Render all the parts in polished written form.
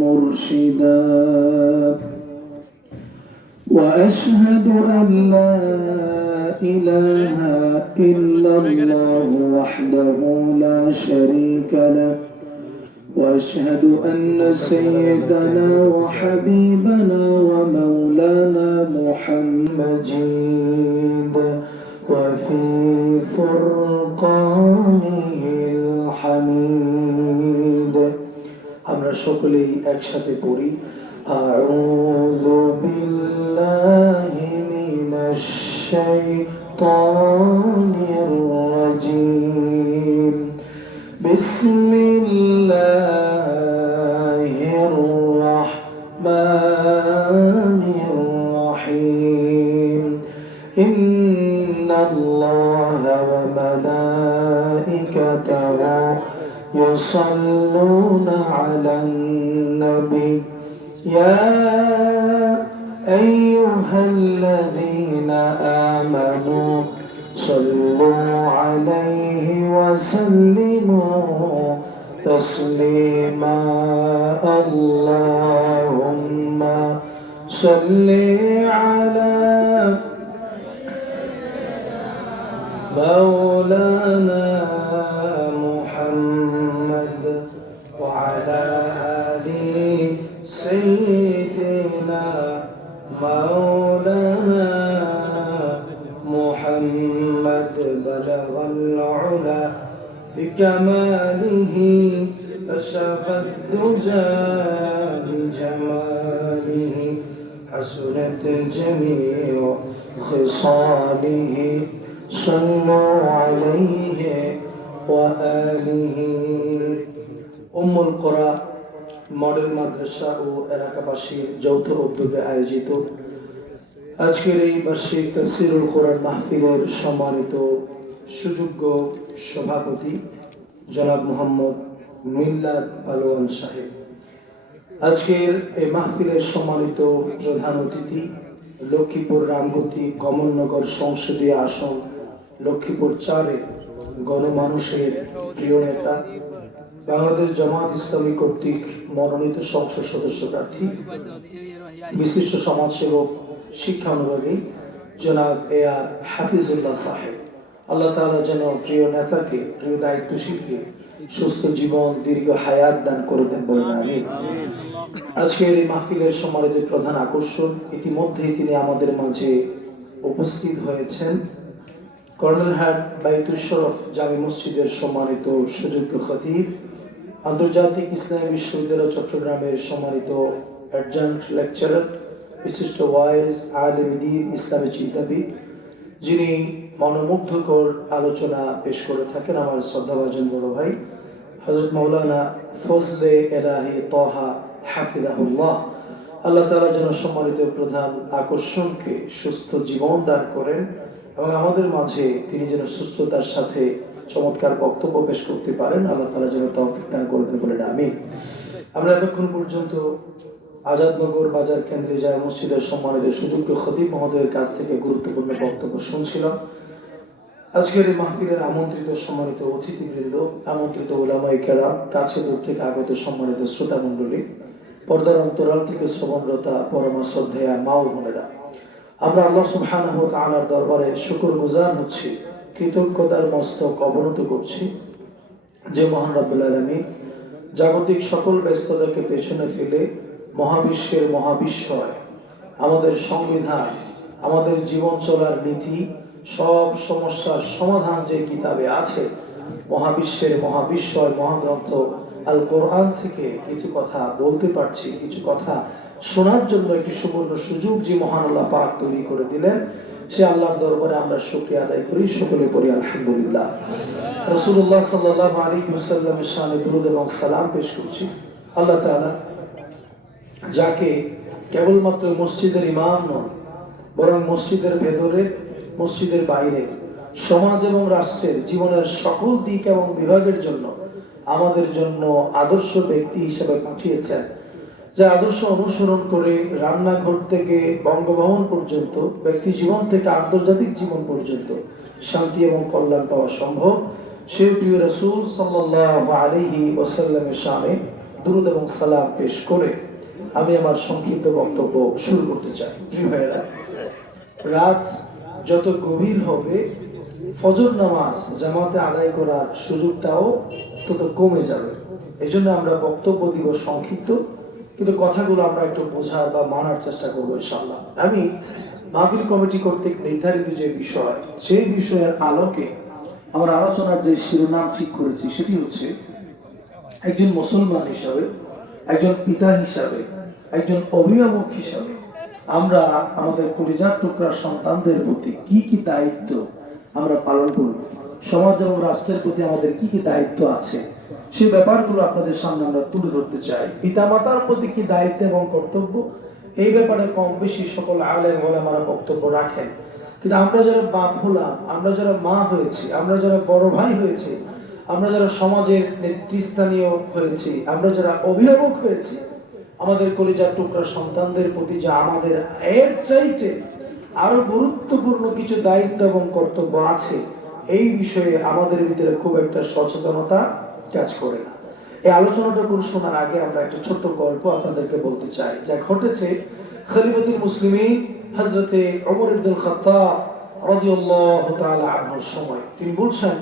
مرشدا وأشهد أن لا إله إلا الله وحده لا شريك له وأشهد أن سيدنا وحبيبنا ومولانا محمد وفي فرقانه الحميد আমরা সকলেই একসাথে পড়ি আউযু বিল্লাহি মিনাশ শাইতানির রাজীম বিসমিল্লাহির রাহমানির রাহিম ইন্নাল্লাহা ওয়া মালাইকাতাহু يصلون على النبي يا أيها الذين آمنوا صلوا عليه وسلموا تسليما اللهم صل على مولانا وعلى آل سيدنا مولانا محمد بلغ العلا بكماله كشف الدجى بجماله حسنت جميع خصاله صلوا عليه وآله উম্মুল কোরা মডেল মাদ্রাসা ও এলাকাবাসীর যৌথ উদ্যোগে আয়োজিত আজকের এই বার্ষিক তাফসীরুল কোরআন মাহফিলের সম্মানিত সুযোগ্য সভাপতি জনাব মোহাম্মদ মিল্লাত পালোয়ান সাহেব, আজকের এই মাহফিলের সম্মানিত প্রধান অতিথি লক্ষ্মীপুর রামগতি কমলনগর সংসদীয় আসন লক্ষ্মীপুর 4-এর গণমানুষের প্রিয় নেতা, বাংলাদেশ জামাত ইসলামী কর্তৃক মনোনীত সংসদ সদস্য প্রার্থী, বিশিষ্ট সমাজসেবক, শিক্ষানুরাগী জনাব এআর হাফিজুল্লাহ সাহেব, আল্লাহ তাআলা যেন প্রিয় নেতাকে, প্রিয় দায়িত্বশীলকে সুস্থ জীবন, দীর্ঘ হায়াত দান করে দেন বলেন আমিন। আজকের এই মাহফিলের সম্মানিত প্রধান আকর্ষণ, ইতিমধ্যেই তিনি আমাদের মাঝে উপস্থিত হয়েছেন। কর্নেলহাট বাইতুল শরফ জামি মসজিদের সম্মানিত সুযোগ্য খতিব, আন্তর্জাতিক ইসলামী বিশ্ববিদ্যালয় চট্টগ্রামের সম্মানিত অ্যাডজাঙ্ক্ট লেকচারার, বিশিষ্ট ওয়াইজ আলেম দ্বীন, ইসলামী চিন্তাবিদ, যিনি মনোমুগ্ধকর আলোচনা পেশ করে থাকেন, আমার শ্রদ্ধাভাজন বড় ভাই হযরত মাওলানা ফজলে এলাহি তাহা হাফিজাহুল্লাহ। আল্লাহ তাআলা যেন সম্মানিত প্রধান আকর্ষণকে সুস্থ জীবন দান করেন এবং আমাদের মাঝে তিনি যেন সুস্থতার সাথে চমৎকার বক্তব্য পেশ করতে পারেন, আল্লাহ তাআলা যেন তৌফিক দান করতে বলেন আমিন। আমরা এতক্ষণ পর্যন্ত আজাদনগর বাজার কেন্দ্রে জামে মসজিদের সম্মানিত সুযোগ্য খতিব মহোদয়ের কাছ থেকে গুরুত্বপূর্ণ বক্তব্য শুনছিলাম। আজকের এই মাহফিলের আমন্ত্রিত সম্মানিত অতিথিবৃন্দ, আমন্ত্রিত উলামায়ে কেরাম, কাছে দূর থেকে আগত সম্মানিত শ্রোতা মণ্ডলী, পর্দার অন্তরাল থেকে শ্রবণরতা পরম শ্রদ্ধেয়া মা ও বোনেরা, আমরা আল্লাহ সুবহানাহু ওয়া তাআলার দরবারে শুকরগুজার হচ্ছি, কৃতজ্ঞতার মস্তক অবনত করছি যে মহান রব্বুল আলামিন জাগতিক সকল ব্যস্ততাকে পেছনে ফেলে মহাবিশ্বের মহাবিশ্বয় আমাদের সংবিধান, আমাদের জীবন চলার নীতি, সব সমস্যার সমাধান যে কিতাবে আছে, মহাবিশ্বের মহাবিশ্বয় মহাগ্রন্থ আল কোরআন থেকে কিছু কথা বলতে পারছি, কিছু কথা শোনার জন্য একটি সুবর্ণ সুযোগ যে মহান আল্লাহ পাক তৈরি করে দিলেন, সে আল্লাহর দরবারে আমরা শুকরিয়া আদায় করি, সকলে পড়ি আলহামদুলিল্লাহ। রাসূলুল্লাহ সাল্লাল্লাহু আলাইহি ওয়াসাল্লামের শানে দুরূদ এবং সালাম পেশ করছি। আল্লাহ তাআলা যাকে কেবলমাত্র মসজিদের ইমাম নন, বরং মসজিদের ভেতরে, মসজিদের বাইরে, সমাজ এবং রাষ্ট্রের জীবনের সকল দিক এবং বিভাগের জন্য আমাদের জন্য আদর্শ ব্যক্তি হিসেবে পাঠিয়েছেন, যে আদর্শ অনুসরণ করে রান্নাঘর থেকে বঙ্গভবন পর্যন্ত, ব্যক্তি জীবন থেকে আন্তর্জাতিক জীবন পর্যন্ত শান্তি এবং কল্যাণ পাওয়া সম্ভব, সেই প্রিয় রাসূল সাল্লাল্লাহু আলাইহি ওয়াসাল্লামের শানে দুরূদ এবং সালাম পেশ করে আমি আমার সংক্ষিপ্ত বক্তব্য শুরু করতে চাই। প্রিয় ভাইরা, রাত যত গভীর হবে ফজর নামাজ জামাতে আদায় করার সুযোগটাও তত কমে যাবে। এই জন্য আমরা বক্তব্য দিব সংক্ষিপ্ত, কিন্তু কথাগুলো আমরা একটু বোঝার বা মানার চেষ্টা করবো ইনশাআল্লাহ। আমি মাহফিল কমিটি কর্তৃক নির্ধারিত যে বিষয়, সেই বিষয়ের আলোকে আমার আলোচনার যে শিরোনাম ঠিক করেছি সেটি হচ্ছে একজন মুসলমান হিসাবে, একজন পিতা হিসাবে, একজন অভিভাবক হিসাবে আমরা আমাদের কলিজার টুকরা সন্তানদের প্রতি কি কি দায়িত্ব আমরা পালন করব, সমাজ এবং রাষ্ট্রের প্রতি আমাদের কি কি দায়িত্ব আছে, সেই ব্যাপারগুলো আপনাদের সামনে আমরা তুলে ধরতে চাই। পিতামাতার প্রতি কি দায়িত্ব এবং কর্তব্য, এই ব্যাপারে কম বেশি সকল আলেম ওলামারা বক্তব্য রাখেন। কিন্তু আমরা যারা বাপ হলাম, আমরা যারা মা হয়েছি, আমরা যারা বড় ভাই হয়েছি, আমরা যারা সমাজের নেতৃস্থানীয় হয়েছি, আমরা যারা অভিভাবক হয়েছি, আমাদের কলিজার টুকরা সন্তানদের প্রতি যে আমাদের এর চাইতে আরো গুরুত্বপূর্ণ কিছু দায়িত্ব এবং কর্তব্য আছে, এই বিষয়ে আমাদের ভিতরে খুব একটা সচেতনতা কাজ করে না। এই আলোচনাটা শোনার আগে আমরা একটা ছোট্ট গল্প আপনাদেরকে বলতে চাই, যা ঘটেছে খলিফাতুল মুসলিমিন হযরতে ওমর ইবনুল খাত্তাব রাদিয়াল্লাহু তাআলা আনহুর সময়। তিনি বলছেন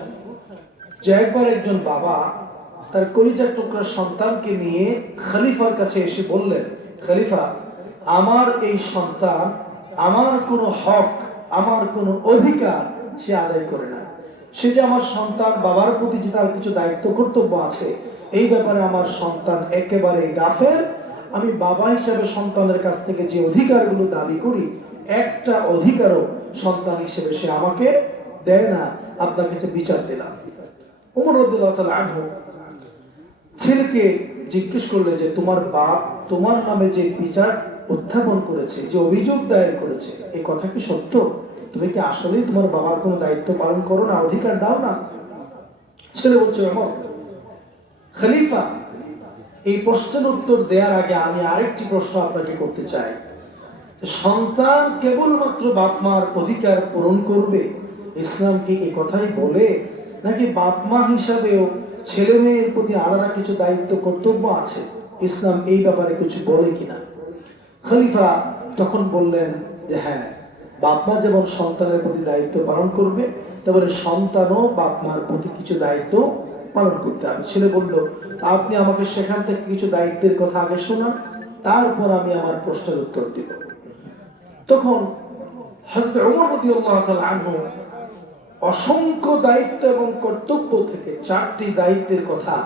যে একবার একজন বাবা তার কলিজার টুকরা সন্তানকে নিয়ে খলিফার কাছে এসে বললেন, খলিফা, আমার এই সন্তান আমার কোনো হক, আমার কোনো অধিকার সে আদায় করে না। সে যে আমার সন্তান, বাবার প্রতি যে তার কিছু দায়িত্ব কর্তব্য আছে, এই ব্যাপারে আমার সন্তান একেবারে গাফের। আমি বাবা হিসেবে সন্তানের কাছ থেকে যে অধিকারগুলো দাবি করি, একটা অধিকারও সন্তান হিসেবে সে আমাকে দেয় না। আপনার কাছে বিচার দিলাম। ওমর রাদিয়াল্লাহু তাআলা আনহু ছেলেকে জিজ্ঞেস করলে যে তোমার বাপ তোমার নামে যে বিচার উত্থাপন করেছে, যে অভিযোগ দায়ের করেছে, এই কথা কি সত্য? তুমি কি আসলেই তোমার বাবার কোনো দায়িত্ব পালন করো না, অধিকার দাও না? ছেলে বলছে, ওমর খলিফা, এই প্রশ্নের উত্তর দেওয়ার আগে আমি আরেকটি প্রশ্ন আপনাকে করতে চাই। সন্তান কেবলমাত্র বাপ মার অধিকার পূরণ করবে, ইসলাম কি এই কথাই বলে? নাকি বাপ মা হিসাবেও ছেলে মেয়ের প্রতি আলাদা কিছু দায়িত্ব কর্তব্য আছে? ইসলাম এই ব্যাপারে কিছু বলে কিনা? খলিফা তখন বললেন যে হ্যাঁ, বাপ মা যেমন সন্তানের প্রতি দায়িত্ব পালন করবে, তারপরে সন্তানও বাপ মার প্রতি কিছু দায়িত্ব পালন করতে হবে। ছেলে বলল, আপনি আমাকে সেখান থেকে কিছু দায়িত্বের কথা আগে শোনান, তারপর আমি আমার প্রশ্নের উত্তর দিব। তখন হযরত ওমর রাদিয়াল্লাহু তাআলা আনহু অসংখ্য দায়িত্ব এবং কর্তব্য থেকে 4টি দায়িত্বের কথা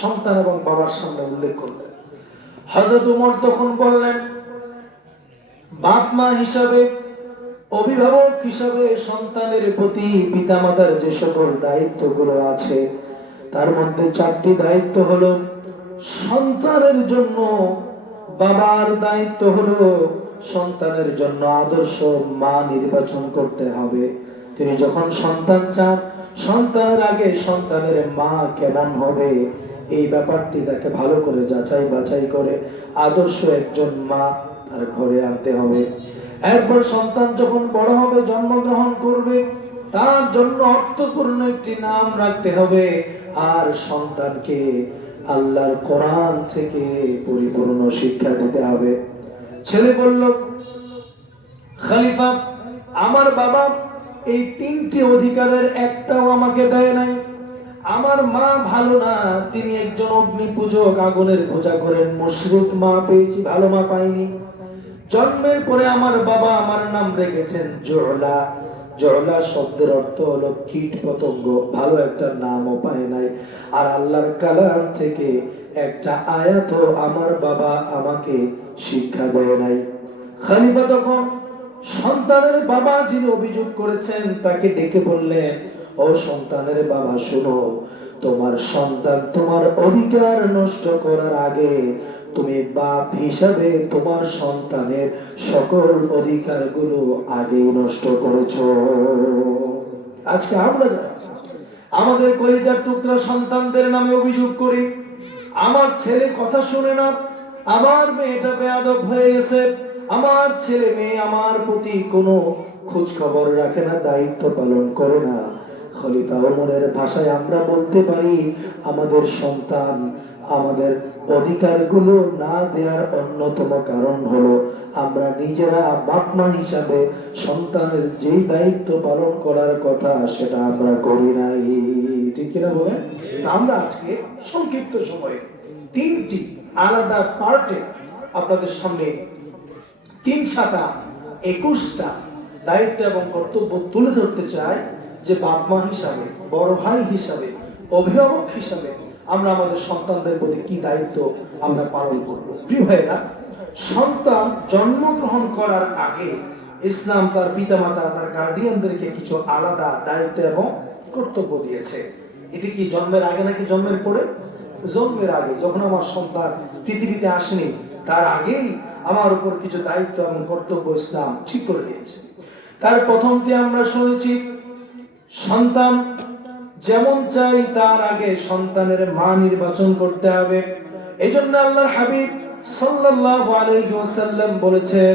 সন্তান এবং বাবার সামনে উল্লেখ করলেন। হযরত ওমর তখন বললেন, বাপ মা হিসাবে, অভিভাবক হিসাবে সন্তানের প্রতি পিতামাতার যে সকল দায়িত্বগুলো আছে, তার মধ্যে 4টি দায়িত্ব হলো, সন্তানের জন্য বাবার দায়িত্ব হলো সন্তানের জন্য আদর্শ মা নির্বাচন করতে হবে। তিনি যখন সন্তান চান, সন্তানের আগে সন্তানের মা কেমন হবে এই ব্যাপারটি তাকে ভালো করে যাচাই বাছাই করে আদর্শ একজন মা তার ঘরে আনতে হবে। এরপর সন্তান যখন বড় হবে, জন্মগ্রহণ করবে, তার জন্য অর্থপূর্ণ একটি নাম রাখতে হবে। আর সন্তানকে আল্লাহর কোরআন থেকে পরিপূর্ণ শিক্ষা দিতে হবে। ছেলে বলল, খলিফা, আমার বাবা এই 3টি অধিকারের একটাও আমাকে দেয় নাই। আমার মা ভালো না, তিনি একজন অগ্নি পূজক, আগুনের পূজা করেন, মুশরিক মা পেয়েছি, ভালো মা পাইনি। জন্মের পরে আমার বাবা আমার নাম রেখেছেন জুলা। জুলা শব্দের অর্থ হলো কীট পতঙ্গ, ভালো একটা নামও পায় নাই। আর আল্লাহর কালাম থেকে একটা আয়াতও আমার বাবা আমাকে শিক্ষা দেয় নাই। খলিফা তখন সন্তানের বাবা যিনি অভিযোগ করেছেন তাকে ডেকে বললেন, ও সন্তানের বাবা, শোনো, তোমার সন্তান তোমার অধিকার নষ্ট করার আগে তুমি বাপ হিসাবে তোমার সন্তানের সকল অধিকারগুলো আগেই নষ্ট করেছো। আজকে আমরা যারা আমাদের কলিজার টুকরা সন্তানদের নামে অভিযোগ করি, আমার ছেলে কথা শুনে না, আমার মেয়েটা বেয়াদব হয়ে গেছে, আমার ছেলে মেয়ে আমার প্রতি কোনো খোঁজ খবর রাখে না, দায়িত্ব পালন করে না, খলিফা ওমরের ভাষায় আমরা বলতে পারি, আমাদের সন্তান আমাদের অধিকারগুলো না দেওয়ার অন্যতম কারণ হলো আমরা নিজেরা বাপ মা হিসাবে সন্তানের যেই দায়িত্ব পালন করার কথা সেটা আমরা করি নাই। ঠিক কিনা বলেন? আমরা আজকে সংক্ষিপ্ত সময়ে 3টি আলাদা পার্টে আপনাদের সামনে 3-7-21টা দায়িত্ব এবং কর্তব্য তুলে ধরতে চাই, যে বাপ মা হিসাবে, বড় ভাই হিসাবে, অভিভাবক হিসাবে আমরা আমাদের সন্তানদের প্রতি কি দায়িত্ব আমরা পালন করব। প্রিয় ভাইরা, সন্তান জন্মগ্রহণ করার আগে ইসলাম তার পিতামাতা, তার গার্ডিয়ানদেরকে কিছু আলাদা দায়িত্ব এবং কর্তব্য দিয়েছে। এটি কি জন্মের আগে নাকি জন্মের পরে? জন্মের আগে, যখন আমার সন্তান পৃথিবীতে আসেনি তার আগেই আমার উপর কিছু দায়িত্ব এবং কর্তব্য ইসলাম ঠিক করে দিয়েছে। তার প্রথমটি আমরা শুনেছি, সন্তান যেমন চাই তার আগে সন্তানের মা নির্বাচন করতে হবে। এই জন্য আল্লাহর হাবিব সাল্লাল্লাহু আলাইহি ওয়াসাল্লাম বলেছেন,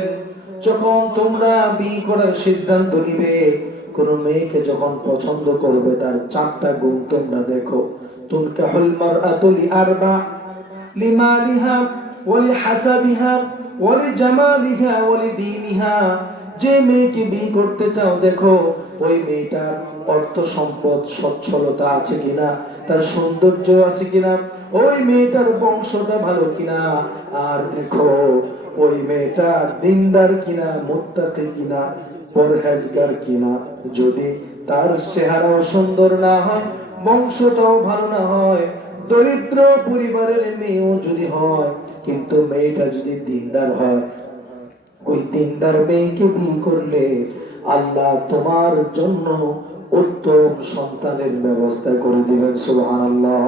যখন তোমরা বিয়ে করার সিদ্ধান্ত নিবে, কোন মেয়েকে যখন পছন্দ করবে তার 4টা গুণ তোমরা দেখো। তুনকাহুল মারআতু লিআরবা, লিমালিহা ওয়া লিহাসাবিহা ওয়া লিজামালিহা ওয়া লিদীনিহা। যে মেয়েকে বিয়ে করতে চাও দেখো ওই মেয়েটার অর্থ সম্পদ সচ্ছলতা আছে কিনা, তার সৌন্দর্য আছে কিনা, ওই মেয়েটার বংশটা ভালো কিনা, আর দেখো ওই মেয়েটা দিনদার কিনা, মুত্তাকি কিনা, পরহেজগার কিনা। যদি তার চেহারাও সুন্দর না হয়, বংশটাও ভালো না হয়, দরিদ্র পরিবারের মেয়েও যদি হয়, কিন্তু মেয়েটা যদি দিনদার হয়, ওই দিনদার মেয়েকে বিয়ে করলে আল্লাহ তোমার জন্য উত্তম সন্তানের ব্যবস্থা করে দিবেন। সুবহানাল্লাহ।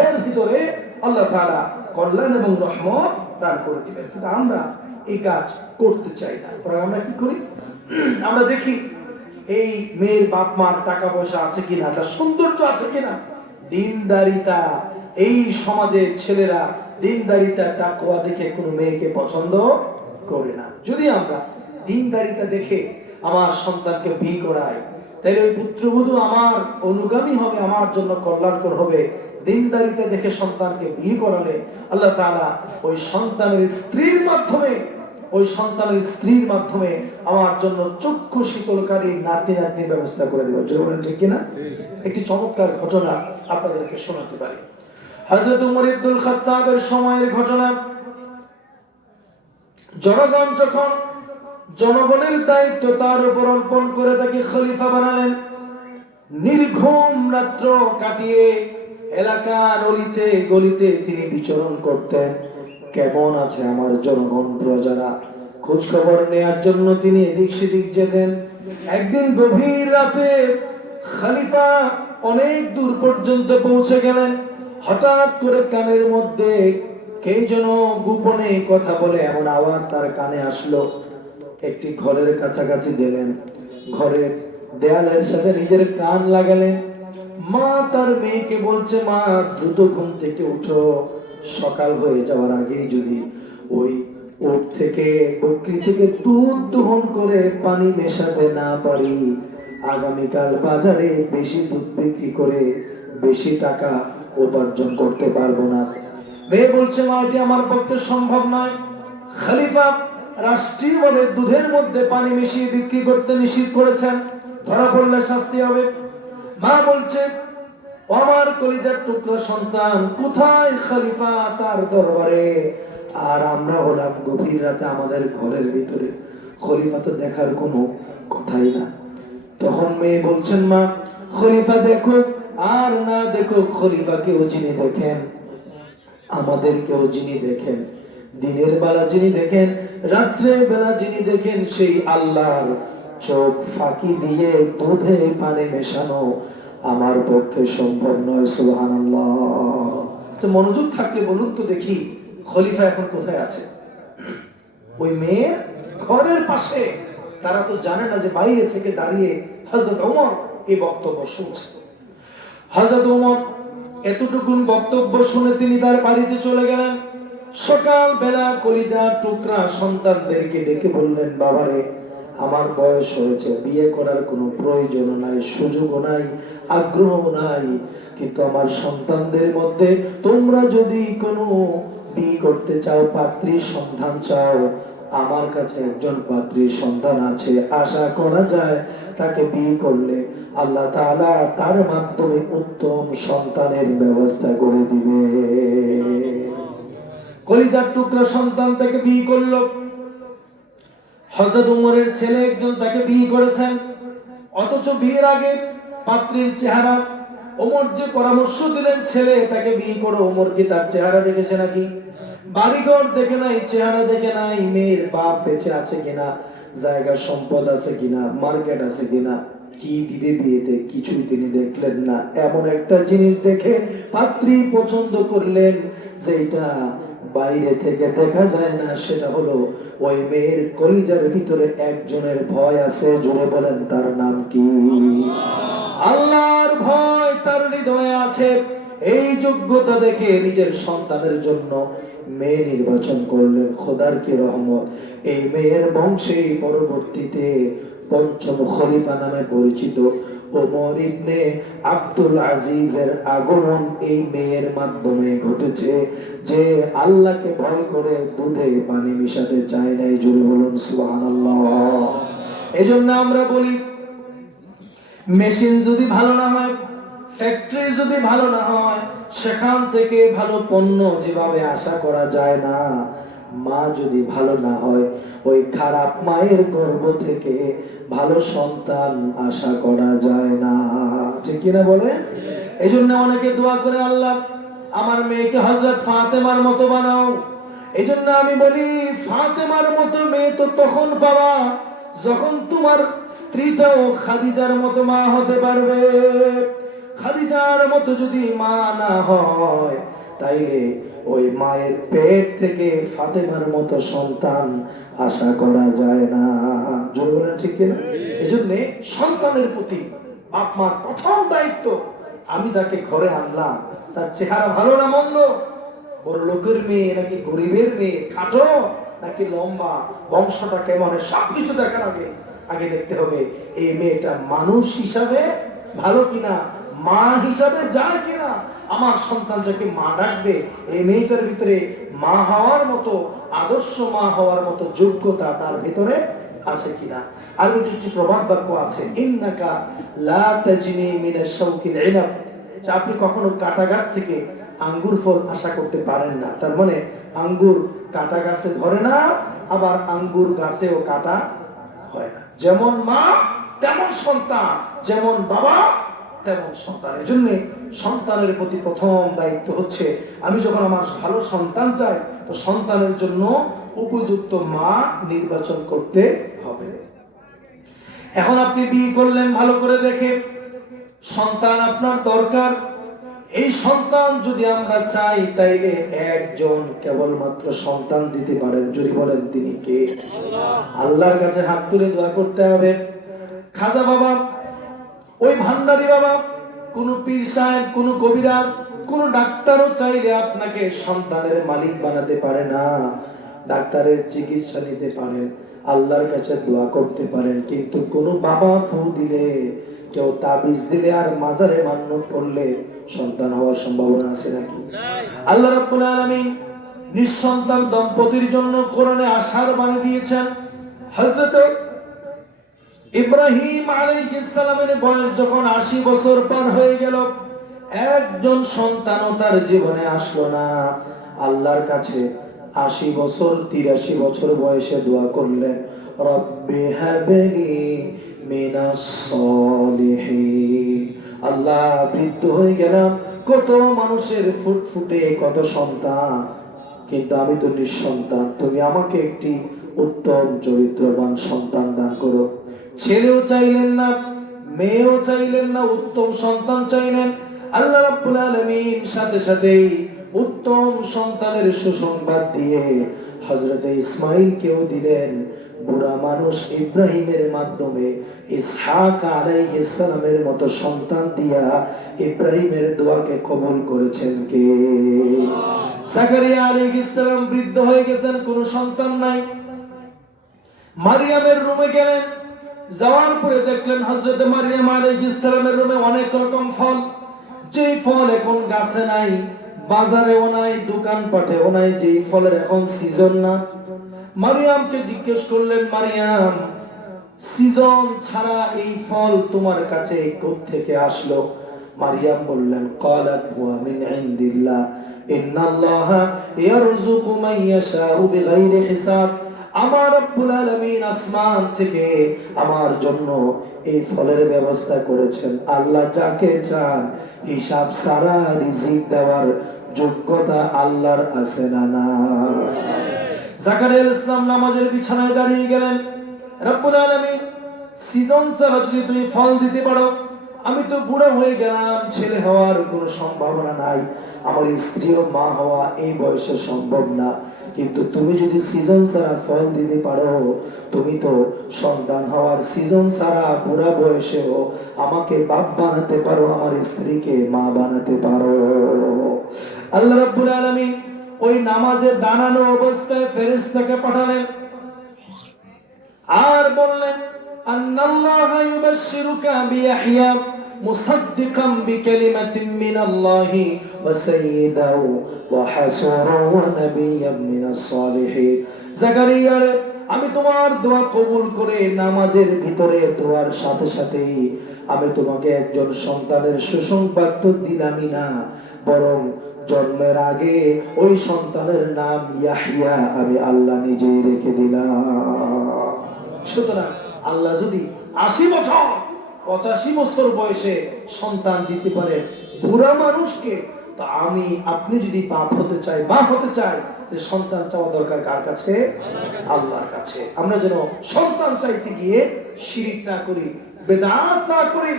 এর ভিতরে আল্লাহ তাআলা কল্যাণ এবং রহমত দান করে দিবেন। কিন্তু আমরা এই কাজ করতে চাই না। আমরা কি করি? আমরা দেখি এই মেয়ের বাপ মার টাকা পয়সা আছে কিনা, তার সৌন্দর্য আছে কিনা, দিনদারিতা। এই সমাজে ছেলেরা দিনদারিতা, তাকওয়া দেখে কোনো মেয়েকে পছন্দ করে না। যদি আমরা দিনদারিতা দেখে আমার সন্তানকে বিয়ে করাই, তাহলে ওই পুত্রবধূ আমার অনুগামী হবে, আমার জন্য কল্যাণকর হবে। দিনদারিতা দেখে সন্তানকে বিয়ে করালে আল্লাহ তাআলা ওই সন্তানের স্ত্রীর মাধ্যমে আমার জন্য চক্ষু শীতলকারী নাতি নাতনির ব্যবস্থা করে দেবেন। বলেন ঠিক কিনা? একটি চমৎকার ঘটনা আপনাদেরকে শোনাতে পারি। হযরত ওমর ইবনুল খাত্তাবের সময়ের ঘটনা। জনগণ যখন জনগণের দায়িত্ব তার উপর অর্পণ করে তাকে খলিফা বানালেন, নির্ঘুম রাত্র কাটিয়ে এলাকার অলিতে গলিতে তিনি বিচরণ করতেন। কেমন আছে আমার জনগণ, প্রজারা, খোঁজ খবর নেয়ার জন্য তিনি এদিক সেদিক যেতেন। একদিন গভীর রাতে খলিফা অনেক দূর পর্যন্ত পৌঁছে গেলেন। হঠাৎ করে কানের মধ্যে কে যেন গোপনে কথা বলে এমন আওয়াজ তার কানে আসলো। একটি ঘরের কাছাকাছি গেলেন, ঘরের দেয়ালের সাথে নিজের কান লাগালেন। মা তার মেয়েকে বলছে, মা দ্রুত ঘুম থেকে উঠো, সকাল হয়ে যাওয়ার আগেই যদি ওই উট থেকে, বকরি থেকে দুধ দহন করে পানি মেশাতে না পারি, আগামীকাল বাজারে বেশি দুধ বিক্রি করে বেশি টাকা উপার্জন করতে পারবো না। মেয়ে বলছে, মা এটি আমার পক্ষে সম্ভব নয়। খলিফা রাষ্ট্রীয়ভাবে দুধের মধ্যে পানি মিশিয়ে বিক্রি করতে নিষিদ্ধ করেছেন, ধরা পড়লে শাস্তি হবে। মা বলছে, আমার কলিজার টুকরা সন্তান, কোথায় খলিফা তার দরবারে, আর আমরা হলাম গভীর রাতে আমাদের ঘরের ভিতরে, খলিফা তো দেখার কোনো কথাই না। তখন মেয়ে বলছেন, মা খলিফা দেখো আর না দেখো, খলিফাকেও যিনি দেখেন, আমাদেরকেও যিনি দেখেন, দিনের বেলা যিনি দেখেন, রাত্রে বেলা যিনি দেখেন, সেই আল্লাহর চোখ ফাঁকি দিয়ে দুধে পানি মেশানো আমার পক্ষে সম্ভব নয়। সুবহানাল্লাহ। আচ্ছা, মনোযোগ থাকলে বলুন তো দেখি, খলিফা এখন কোথায় আছে? ওই মেয়ের ঘরের পাশে। তারা তো জানে না যে বাইরে থেকে দাঁড়িয়ে হযরত ওমর এই বক্তব্য শুনছে। হযরত ওমর এতটুকুন বক্তব্য শুনে তিনি তার বাড়িতে চলে গেলেন। সকাল বেলা কলিজার টুকরা সন্তানদেরকে ডেকে বললেন, বাবারে আমার বয়স হয়েছে, বিয়ে করার কোনো প্রয়োজন নাই, সুযোগও নাই, আগ্রহ নাই, কিন্তু আমার সন্তানদের মধ্যে তোমরা যদি কোনো বিয়ে করতে চাও, পাত্রীর সন্ধান চাও, আমার কাছে একজন পাত্রীর সন্ধান আছে, আশা করা যায় তাকে বিয়ে করলে আল্লাহ তাআলা তার মাধ্যমে উত্তম সন্তানের ব্যবস্থা করে দিবে। কলিজার টুকরা সন্তান তাকে বিয়ে করলো। হযরত উমরের ছেলে একজন তাকে বিয়ে করেছেন, অথচ বিয়ের আগে পাত্রীর চেহারা, ওমর যে পরামর্শ দিলেন ছেলে তাকে বিয়ে করো, ওমর কি তার চেহারা দেখেছে নাকি? বাড়িঘর দেখে নাই, চেহারা দেখে নাই, মেয়ের বাপ বেঁচে আছে কিনা, জায়গা সম্পদ আছে কিনা, মার্কেট আছে কিনা, কি দিবে বিয়েতে, কিছুই তিনি দেখলেন না। এমন একটা জিনিস দেখে পাত্রী পছন্দ করলেন যেটা বাইরে থেকে দেখা যায় না, সেটা হলো ওই মেয়ের কলিজার ভিতরে একজনের ভয় আছে, জোরে বলেন তার নাম কি? আল্লাহর ভয় তার হৃদয়ে আছে। এই যোগ্যতা দেখে নিজের সন্তানের জন্য মেয়ে নির্বাচন করলেন। খোদার কি রহমত, এই মেয়ের বংশে পরবর্তীতে পঞ্চম খলিফা নামে পরিচিত ওমর ইবনে আব্দুল আজিজের আগমন এই মেয়ের মাধ্যমে ঘটেছে, যে আল্লাহকে ভয় করে দুধে পানি মিশাতে চায় নাই। জোরে বলুন সুবহানাল্লাহ। এজন্য আমরা বলি, মেশিন যদি ভালো না হয়, ফ্যাক্টরি যদি ভালো না হয়, সেখান থেকে ভালো পণ্য যেভাবে আশা করা যায় না, মা যদি ভালো না হয়, ওই খারাপ মায়ের গর্ভ থেকে ভালো সন্তান আশা করা যায় না। ঠিক কিনা বলে? এই জন্য অনেকে দোয়া করে, আল্লাহ আমার মেয়েকে হযরত ফাতেমার মতো বানাও। এই জন্য আমি বলি, ফাতেমার মতো মেয়ে তো তখন পাবা যখন তোমার স্ত্রীটাও খাদিজার মতো মা হতে পারবে। খাদিজার মতো যদি মা না হয়, তাইলে ওই মায়ের পেট থেকে ফাতেমার মতো সন্তান আশা করা যায় না। জোরে বলেন ঠিক কিনা? এজন্য সন্তানের প্রতি বাপ মার প্রথম দায়িত্ব, আমি যাকে ঘরে আনলাম তার চেহারা ভালো না মন্দ, বড় লোকের মেয়ে নাকি গরিবের মেয়ে, খাটো নাকি লম্বা, বংশটা কেমন, সবকিছু দেখার আগে আগে দেখতে হবে এই মেয়েটা মানুষ হিসাবে ভালো কিনা, মা হিসাবে যায় কিনা। আমার সন্তান যাকে মা ডাকবে, এই মেয়েটার ভিতরে মা হওয়ার মতো, আদর্শ মা হওয়ার মতো যোগ্যতা তার ভিতরে আছে কিনা। আরবিতে একটি প্রবাদ বাক্য আছে, ইন্নাকা লা তাজনি মিনাশ শাওকিল ইনাব, আপনি কখনো কাটা গাছ থেকে আঙ্গুর ফল আশা করতে পারেন না। তার মানে আঙ্গুর কাটা গাছে ধরে না, আবার আঙ্গুর গাছেও কাটা হয় না। যেমন মা তেমন সন্তান, যেমন বাবা তেমন সন্তান। এই জন্য সন্তানের প্রতি প্রথম দায়িত্ব হচ্ছে, আমি যখন আমার ভালো সন্তান চাই, তো সন্তানের জন্য উপযুক্ত মা নির্বাচন করতে হবে। এখন আপনি বিয়ে করলেন, ভালো করে দেখে সন্তান আপনার দরকার। এই সন্তান যদি আমরা চাই, তাইলে একজন কেবলমাত্র সন্তান দিতে পারেন। যদি বলেন তিনি কে? আল্লাহর কাছে হাত তুলে দোয়া করতে হবে। খাজা বাবা, ওই ভান্ডারি বাবা, কোন পীর সাহেব, কোন কবিরাজ, কোন ডাক্তারও চাইলে আপনাকে সন্তানের মালিক বানাতে পারে না। ডাক্তারের চিকিৎসা নিতে পারেন, আল্লাহর কাছে দোয়া করতে পারেন, কিন্তু কোন বাবা ফু দিলে, কেউ তাবিজ দিলে আর মাজারে মান্নত করলে সন্তান হওয়ার সম্ভাবনা আছে নাকি? আল্লাহ রাব্বুল আলামিন নিঃসন্তান দম্পতির জন্য কোরআনে আশার বাণী দিয়েছেন। হযরত ইব্রাহিম আলাইহিস সালামের বয়স যখন 80 বছর পার হয়ে গেল, একজন সন্তানও তার জীবনে আসলো না। আল্লাহর কাছে 80 বছর 83 বছর বয়সে দোয়া করলেন, রব্বি হাবলি মিনাস সলিহিন। আল্লাহ, বৃদ্ধ হয়ে গেলাম, কত মানুষের ফুটফুটে কত সন্তান, কিন্তু আমি তো নিঃসন্তান, তুমি আমাকে একটি উত্তম চরিত্রবান সন্তান দান করো। ছেলেও চাইলেন না, মেয়েও চাইলেন না, উত্তম সন্তান চাইলেন। আল্লাহ রাব্বুল আলামিন সাথে সাথেই উত্তম সন্তানের সুসংবাদ দিয়ে হযরত ইসমাঈলকেও দিলেন। বুড়া মানুষ ইব্রাহিমের মাধ্যমে ইসহাক আলাইহিস সালামের মতো সন্তান দিয়া ইব্রাহিমের দোয়াকে কবুল করেছেন কে? জাকারিয়া আলাইহিস সালাম বৃদ্ধ হয়ে গেছেন, কোনো সন্তান নাই। মারিয়ামের রুমে গেলেন, যাওয়ার পরে দেখলেন হযরত মারিয়াম আলাইহিস সালামের রুমে অনেক রকম ফল, যেই ফল এখন গাছে নাই, বাজারেও নাই, দোকানপাটেও নাই, যেই ফলের এখন সিজন না। মারিয়ামকে জিজ্ঞেস করলেন, মারিয়াম, সিজন ছাড়া এই ফল তোমার কাছে কোত্থেকে আসলো? মারিয়াম বললেন, ক্বালাত হুয়া মিন ইনদিল্লাহ ইন্নাল্লাহা ইয়ারযুকু মান ইয়াশাউ বিগাইরি হিসাব। আমার রব্বুল আলামিন আসমান থেকে আমার জন্য এই ফলের ব্যবস্থা করেছেন। আল্লাহ যাকে চান হিসাব ছাড়া রিজিক দেওয়ার যোগ্যতা আল্লাহর আছে না না? জাকারিয়া আলাইহিস সালাম নামাজের বিছানায় দাঁড়িয়ে গেলেন, রব্বুল আলামিন, সিজন ছাড়া যদি তুমি ফল দিতে পারো, আমি তো বুড়া হয়ে গেলাম, ছেলে হওয়ার কোনো সম্ভাবনা নাই, আমার স্ত্রীও মা হওয়া এই বয়সে সম্ভব না, কিন্তু তুমি যদি সিজন ছাড়া ফল দিতে পারো, তুমি তো সন্তান হওয়ার সিজন ছাড়া বুড়া বয়সেও আমাকে বাপ বানাতে পারো, আমার স্ত্রীকে মা বানাতে পারো। আল্লাহ রাব্বুল আলামিন ওই নামাজের দাঁড়ানো অবস্থায় ফেরেশতাকে পাঠালেন আর বললেন, আন্নাল্লাহা ইউবাশশিরুকা বিয়াহইয়া মুসাদ্দিকাম বিকালিমাতিন মিনাল্লাহি ওয়া সাইয়্যিদাও ওয়া হাসুরাও ওয়া নাবিয়্যাম মিনাস সালিহিন। জাকারিয়া, আমি তোমার দোয়া কবুল করে নামাজের ভিতরে দোয়ার সাথে সাথেই আমি তোমাকে একজন সন্তানের সুসংবাদ তো দিলামই না, বরং জন্মের আগে ওই সন্তানের নাম ইয়াহইয়া আমি আল্লাহ নিজেই রেখে দিলাম। সুতরাং আল্লাহ যদি 80 বছর 85 বছর বয়সে সন্তান দিতে পারে বুড়া মানুষকে, তো আমি আপনি যদি বাপ হতে চাই, মা হতে চাই, সন্তান চাওয়া দরকার কার কাছে? আল্লাহর কাছে। আমরা যেন সন্তান চাইতে গিয়ে শিরিক না করি, বেদাত না করি,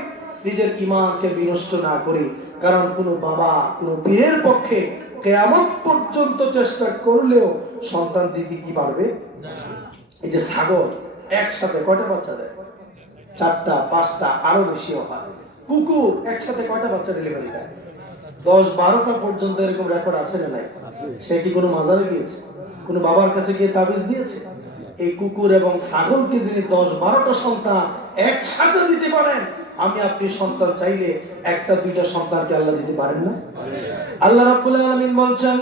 নিজের ঈমানকে বিনষ্ট না করি। কারণ কোন বাবা, কোন পীরের পক্ষে কিয়ামত পর্যন্ত চেষ্টা করলেও সন্তান দিতে কি পারবে? এই যে ছাগল একসাথে কয়টা বাচ্চা দেয়? 4টা 5টা, আরো বেশিও হয়। কুকুর একসাথে কয়টা বাচ্চা ডেলিভারি দেয়? 10-12টা পর্যন্ত এরকম রেকর্ড আছে না নাই? সে কি কোনো মাজারে গিয়েছে? কোনো বাবার কাছে গিয়ে তাবিজ দিয়েছে? এই কুকুর এবং ছাগলকে যিনি 10-12টা সন্তান একসাথে দিতে পারেন, আমি আপনি সন্তান চাইলে 1টা 2টা সন্তানকে আল্লাহ দিতে পারেন না? আল্লাহ রাব্বুল আলামিন বলছেন,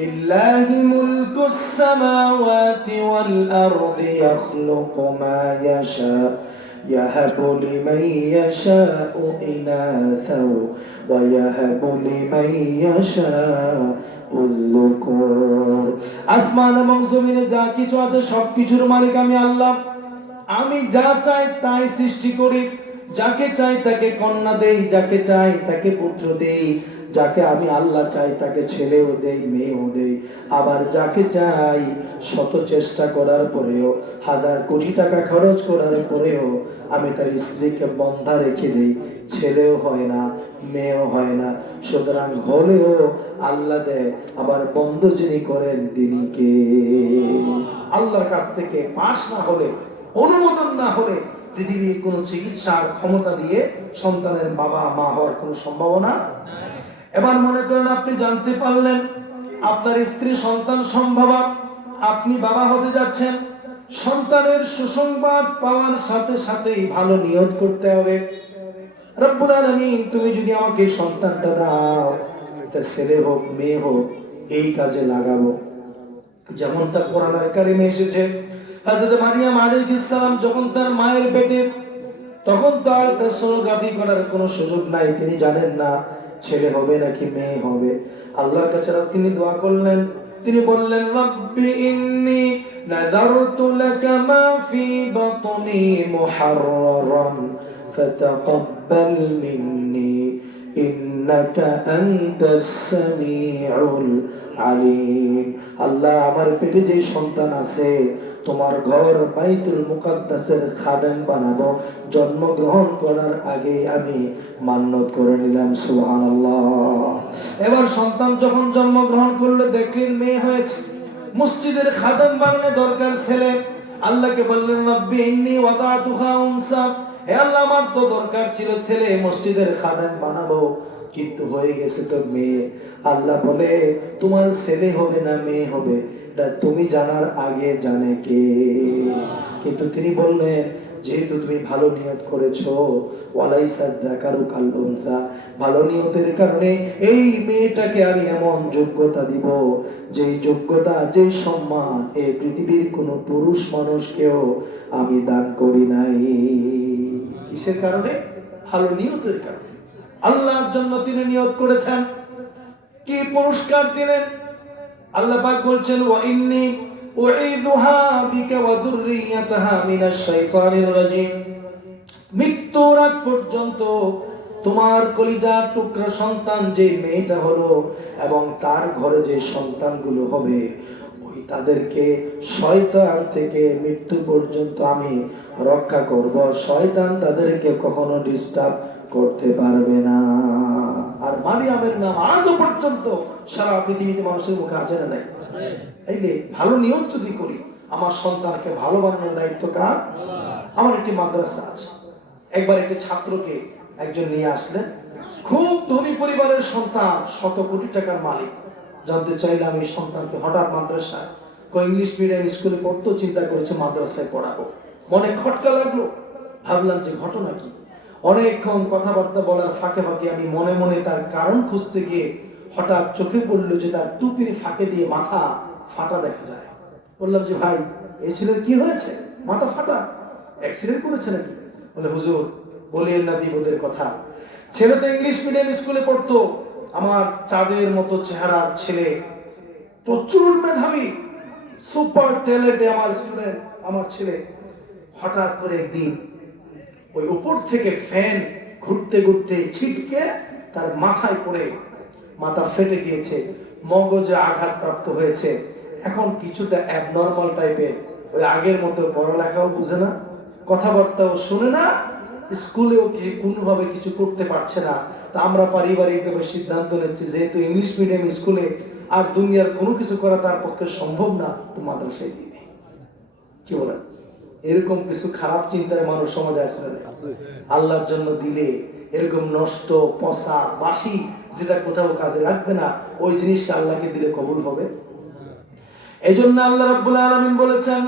লিল্লাহি মুলকুস সামাওয়াতি ওয়াল আরদি ইয়াখলুকু মা ইয়াশা ইয়াহাবু লিমান ইয়াশাউ ইনাসা ওয়া ইয়াহাবু লিমান ইয়াশাউ যুকুর। আসমান এবং জমিনে যা কিছু আছে সবকিছুর মালিক আমি আল্লাহ। আমি যা চাই তাই সৃষ্টি করি, যাকে চাই তাকে কন্যা দেই, যাকে চাই তাকে পুত্র দেই, যাকে আমি আল্লাহ চাই তাকে ছেলেও দেই, মেয়েও দেই, আবার যাকে চাই শত চেষ্টা করার পরেও, 1000 কোটি টাকা খরচ করার পরেও আমি তার স্ত্রীকে বন্ধা রেখে দেই, ছেলেও হয় না, মেয়েও হয় না। সুতরাং হলেও আল্লাহ দেয়, আবার বন্ধ যিনি করেন তিনি কে? আল্লাহর কাছ থেকে পাস না হলে, অনুমোদন না হলে পৃথিবীর কোন চিকিৎসার ক্ষমতা দিয়ে সন্তানের বাবা মা হওয়ার কোন সম্ভাবনা। এবার মনে করেন আপনি জানতে পারলেন আপনার স্ত্রী সন্তান সম্ভবা, আপনি বাবা হতে যাচ্ছেন। সন্তানের সুসংবাদ পাওয়ার সাথে সাথেই ভালো নিয়ত করতে হবে, রব্বুল আলামিন তুমি যদি আমাকে সন্তানটা দাও, এটা ছেলে হোক মেয়ে হোক, এই কাজে লাগাবো। যেমনটা কোরআনুল কারীমে এসেছে, হযরত মারিয়াম আলাইহিস সালাম যখন তার মায়ের পেটে, তখন তার সোনোগ্রাফি করার কোনো সুযোগ নাই, তিনি জানেন না ছেলে হবে নাকি মেয়ে হবে। আল্লাহর কাছে তিনি দোয়া করলেন, তিনি বললেন, রব্বি ইন্নী নাযারতু লাকা মা ফি বাতনি মুহাররারান ফাতাকাব্বাল মিন্নী ইন্নাকা আনতাস সামিউল আলিম। আল্লাহ, আমার পেটে যে সন্তান আছে তোমার ঘর বাইতুল মুকাদ্দাসের খাদেম বানাবো, জন্মগ্রহণ করার আগে আমি মান্নত করে নিলাম। সুবহানাল্লাহ। এবার সন্তান যখন জন্মগ্রহণ করলো, দেখলেন মেয়ে হয়েছে, মসজিদের খাদেম বানানো দরকার ছেলে। আল্লাহকে বললেন, রব্বি ইন্নী ওয়াদাতুহা উনসা, হে আল্লাহ আমার তো দরকার ছিল ছেলে, মসজিদের খাদেম বানাবো, কিন্তু হয়ে গেছে তো মেয়ে। আল্লাহ বলে, তোমার ছেলে হবে না মেয়ে হবে এটা তুমি জানার আগে জানে কে? কিন্তু তিনি বললেন, যেহেতু তুমি ভালো নিয়ত করেছো, ওয়ালাইসা যাকারু কাল উনসা, ভালো নিয়তের কারণে এই মেয়েটাকে আমি এমন যোগ্যতা দিব, যে যোগ্যতা, যে সম্মান এই পৃথিবীর কোনো পুরুষ মানুষকেও আমি দান করি নাই। কিসের কারণে? ভালো নিয়তের কারণে। আল্লাহর জন্য তিনি নিয়ত করেছেন, কি পুরস্কার দিলেন? আল্লাহ পাক বলছেন, ওয়া ইন্নী উঈদুহা বিকা ওয়া যুররিয়াতাহা মিনাশ শাইতানির রাজিম। মৃত্যুর আগ পর্যন্ত তোমার কলিজার টুকরা সন্তান যে মেয়েটা হলো এবং তার ঘরে যে সন্তানগুলো হবে, ওই তাদেরকে শয়তান থেকে মৃত্যু পর্যন্ত আমি রক্ষা করব। শয়তান তাদেরকে কখনো ডিস্টার্ব করতে পারবে না। আর মারিয়ামের নাম আজও পর্যন্ত সারা পৃথিবীতে মানুষের মুখে আছে না নাই? এই যে ভালো নিয়ত যদি করি, আমার সন্তানকে ভালো বানানোর দায়িত্ব কার? আমার একটি মাদ্রাসা আছে, একবার একটি ছাত্রকে একজন নিয়ে আসলেন, খুব ধনী পরিবারের সন্তান, শত কোটি টাকার মালিক। জানতে চাইলাম এই সন্তানকে হঠাৎ মাদ্রাসায়, ইংলিশ মিডিয়াম স্কুলে পড়তো, চিন্তা করেছে মাদ্রাসায় পড়াবো। মনে খটকা লাগলো, ভাবলাম যে ঘটনা কি। অনেকক্ষণ কথাবার্তা বলার ফাঁকে ফাঁকে আমি মনে মনে তার কারণ খুঁজতে গিয়ে হঠাৎ চোখে পড়লো যে তার টুপির ফাঁকে দিয়ে মাথা ফাটা দেখা যায়। বললাম যে ভাই, এই ছেলের কি হয়েছে, মাথা ফাটা, অ্যাক্সিডেন্ট করেছে নাকি? বলে হুজুর বলিয়েন না বিপদের কথা, ছেলে তো ইংলিশ মিডিয়াম স্কুলে পড়তো, আমার চাঁদের মতো চেহারার ছেলে, প্রচুর মেধাবী, সুপার ট্যালেন্টে আমার স্টুডেন্ট, আমার ছেলে। হঠাৎ করে একদিন ওই উপর থেকে ফ্যান ঘুরতে ঘুরতে ছিটকে তার মাথায় পড়ে মাথা ফেটে গিয়েছে, মগজে আঘাতপ্রাপ্ত হয়েছে। এখন কিছুটা অ্যাবনর্মাল টাইপের, ওই আগের মতো পড়ালেখাও বুঝে না, কথাবার্তাও শুনে না, স্কুলেও কোনোভাবে কিছু করতে পারছে না। তা আমরা পারিবারিকভাবে সিদ্ধান্ত নিচ্ছি, যেহেতু ইংলিশ মিডিয়াম স্কুলে আর দুনিয়ার কোনো কিছু করা তার পক্ষে সম্ভব না, তো মাদ্রাসায় দিয়ে দিই। কি বলেন? এরকম কিছু খারাপ চিন্তার মানুষ সমাজে আছে না? আল্লাহর জন্য দিলে এরকম নষ্ট, পচা, বাসি, যেটা কোথাও কাজে লাগবে না, ওই জিনিসটা আল্লাহকে দিলে কবুল হবে? এজন্য আল্লাহ রাব্বুল আলামিন বলেছেন,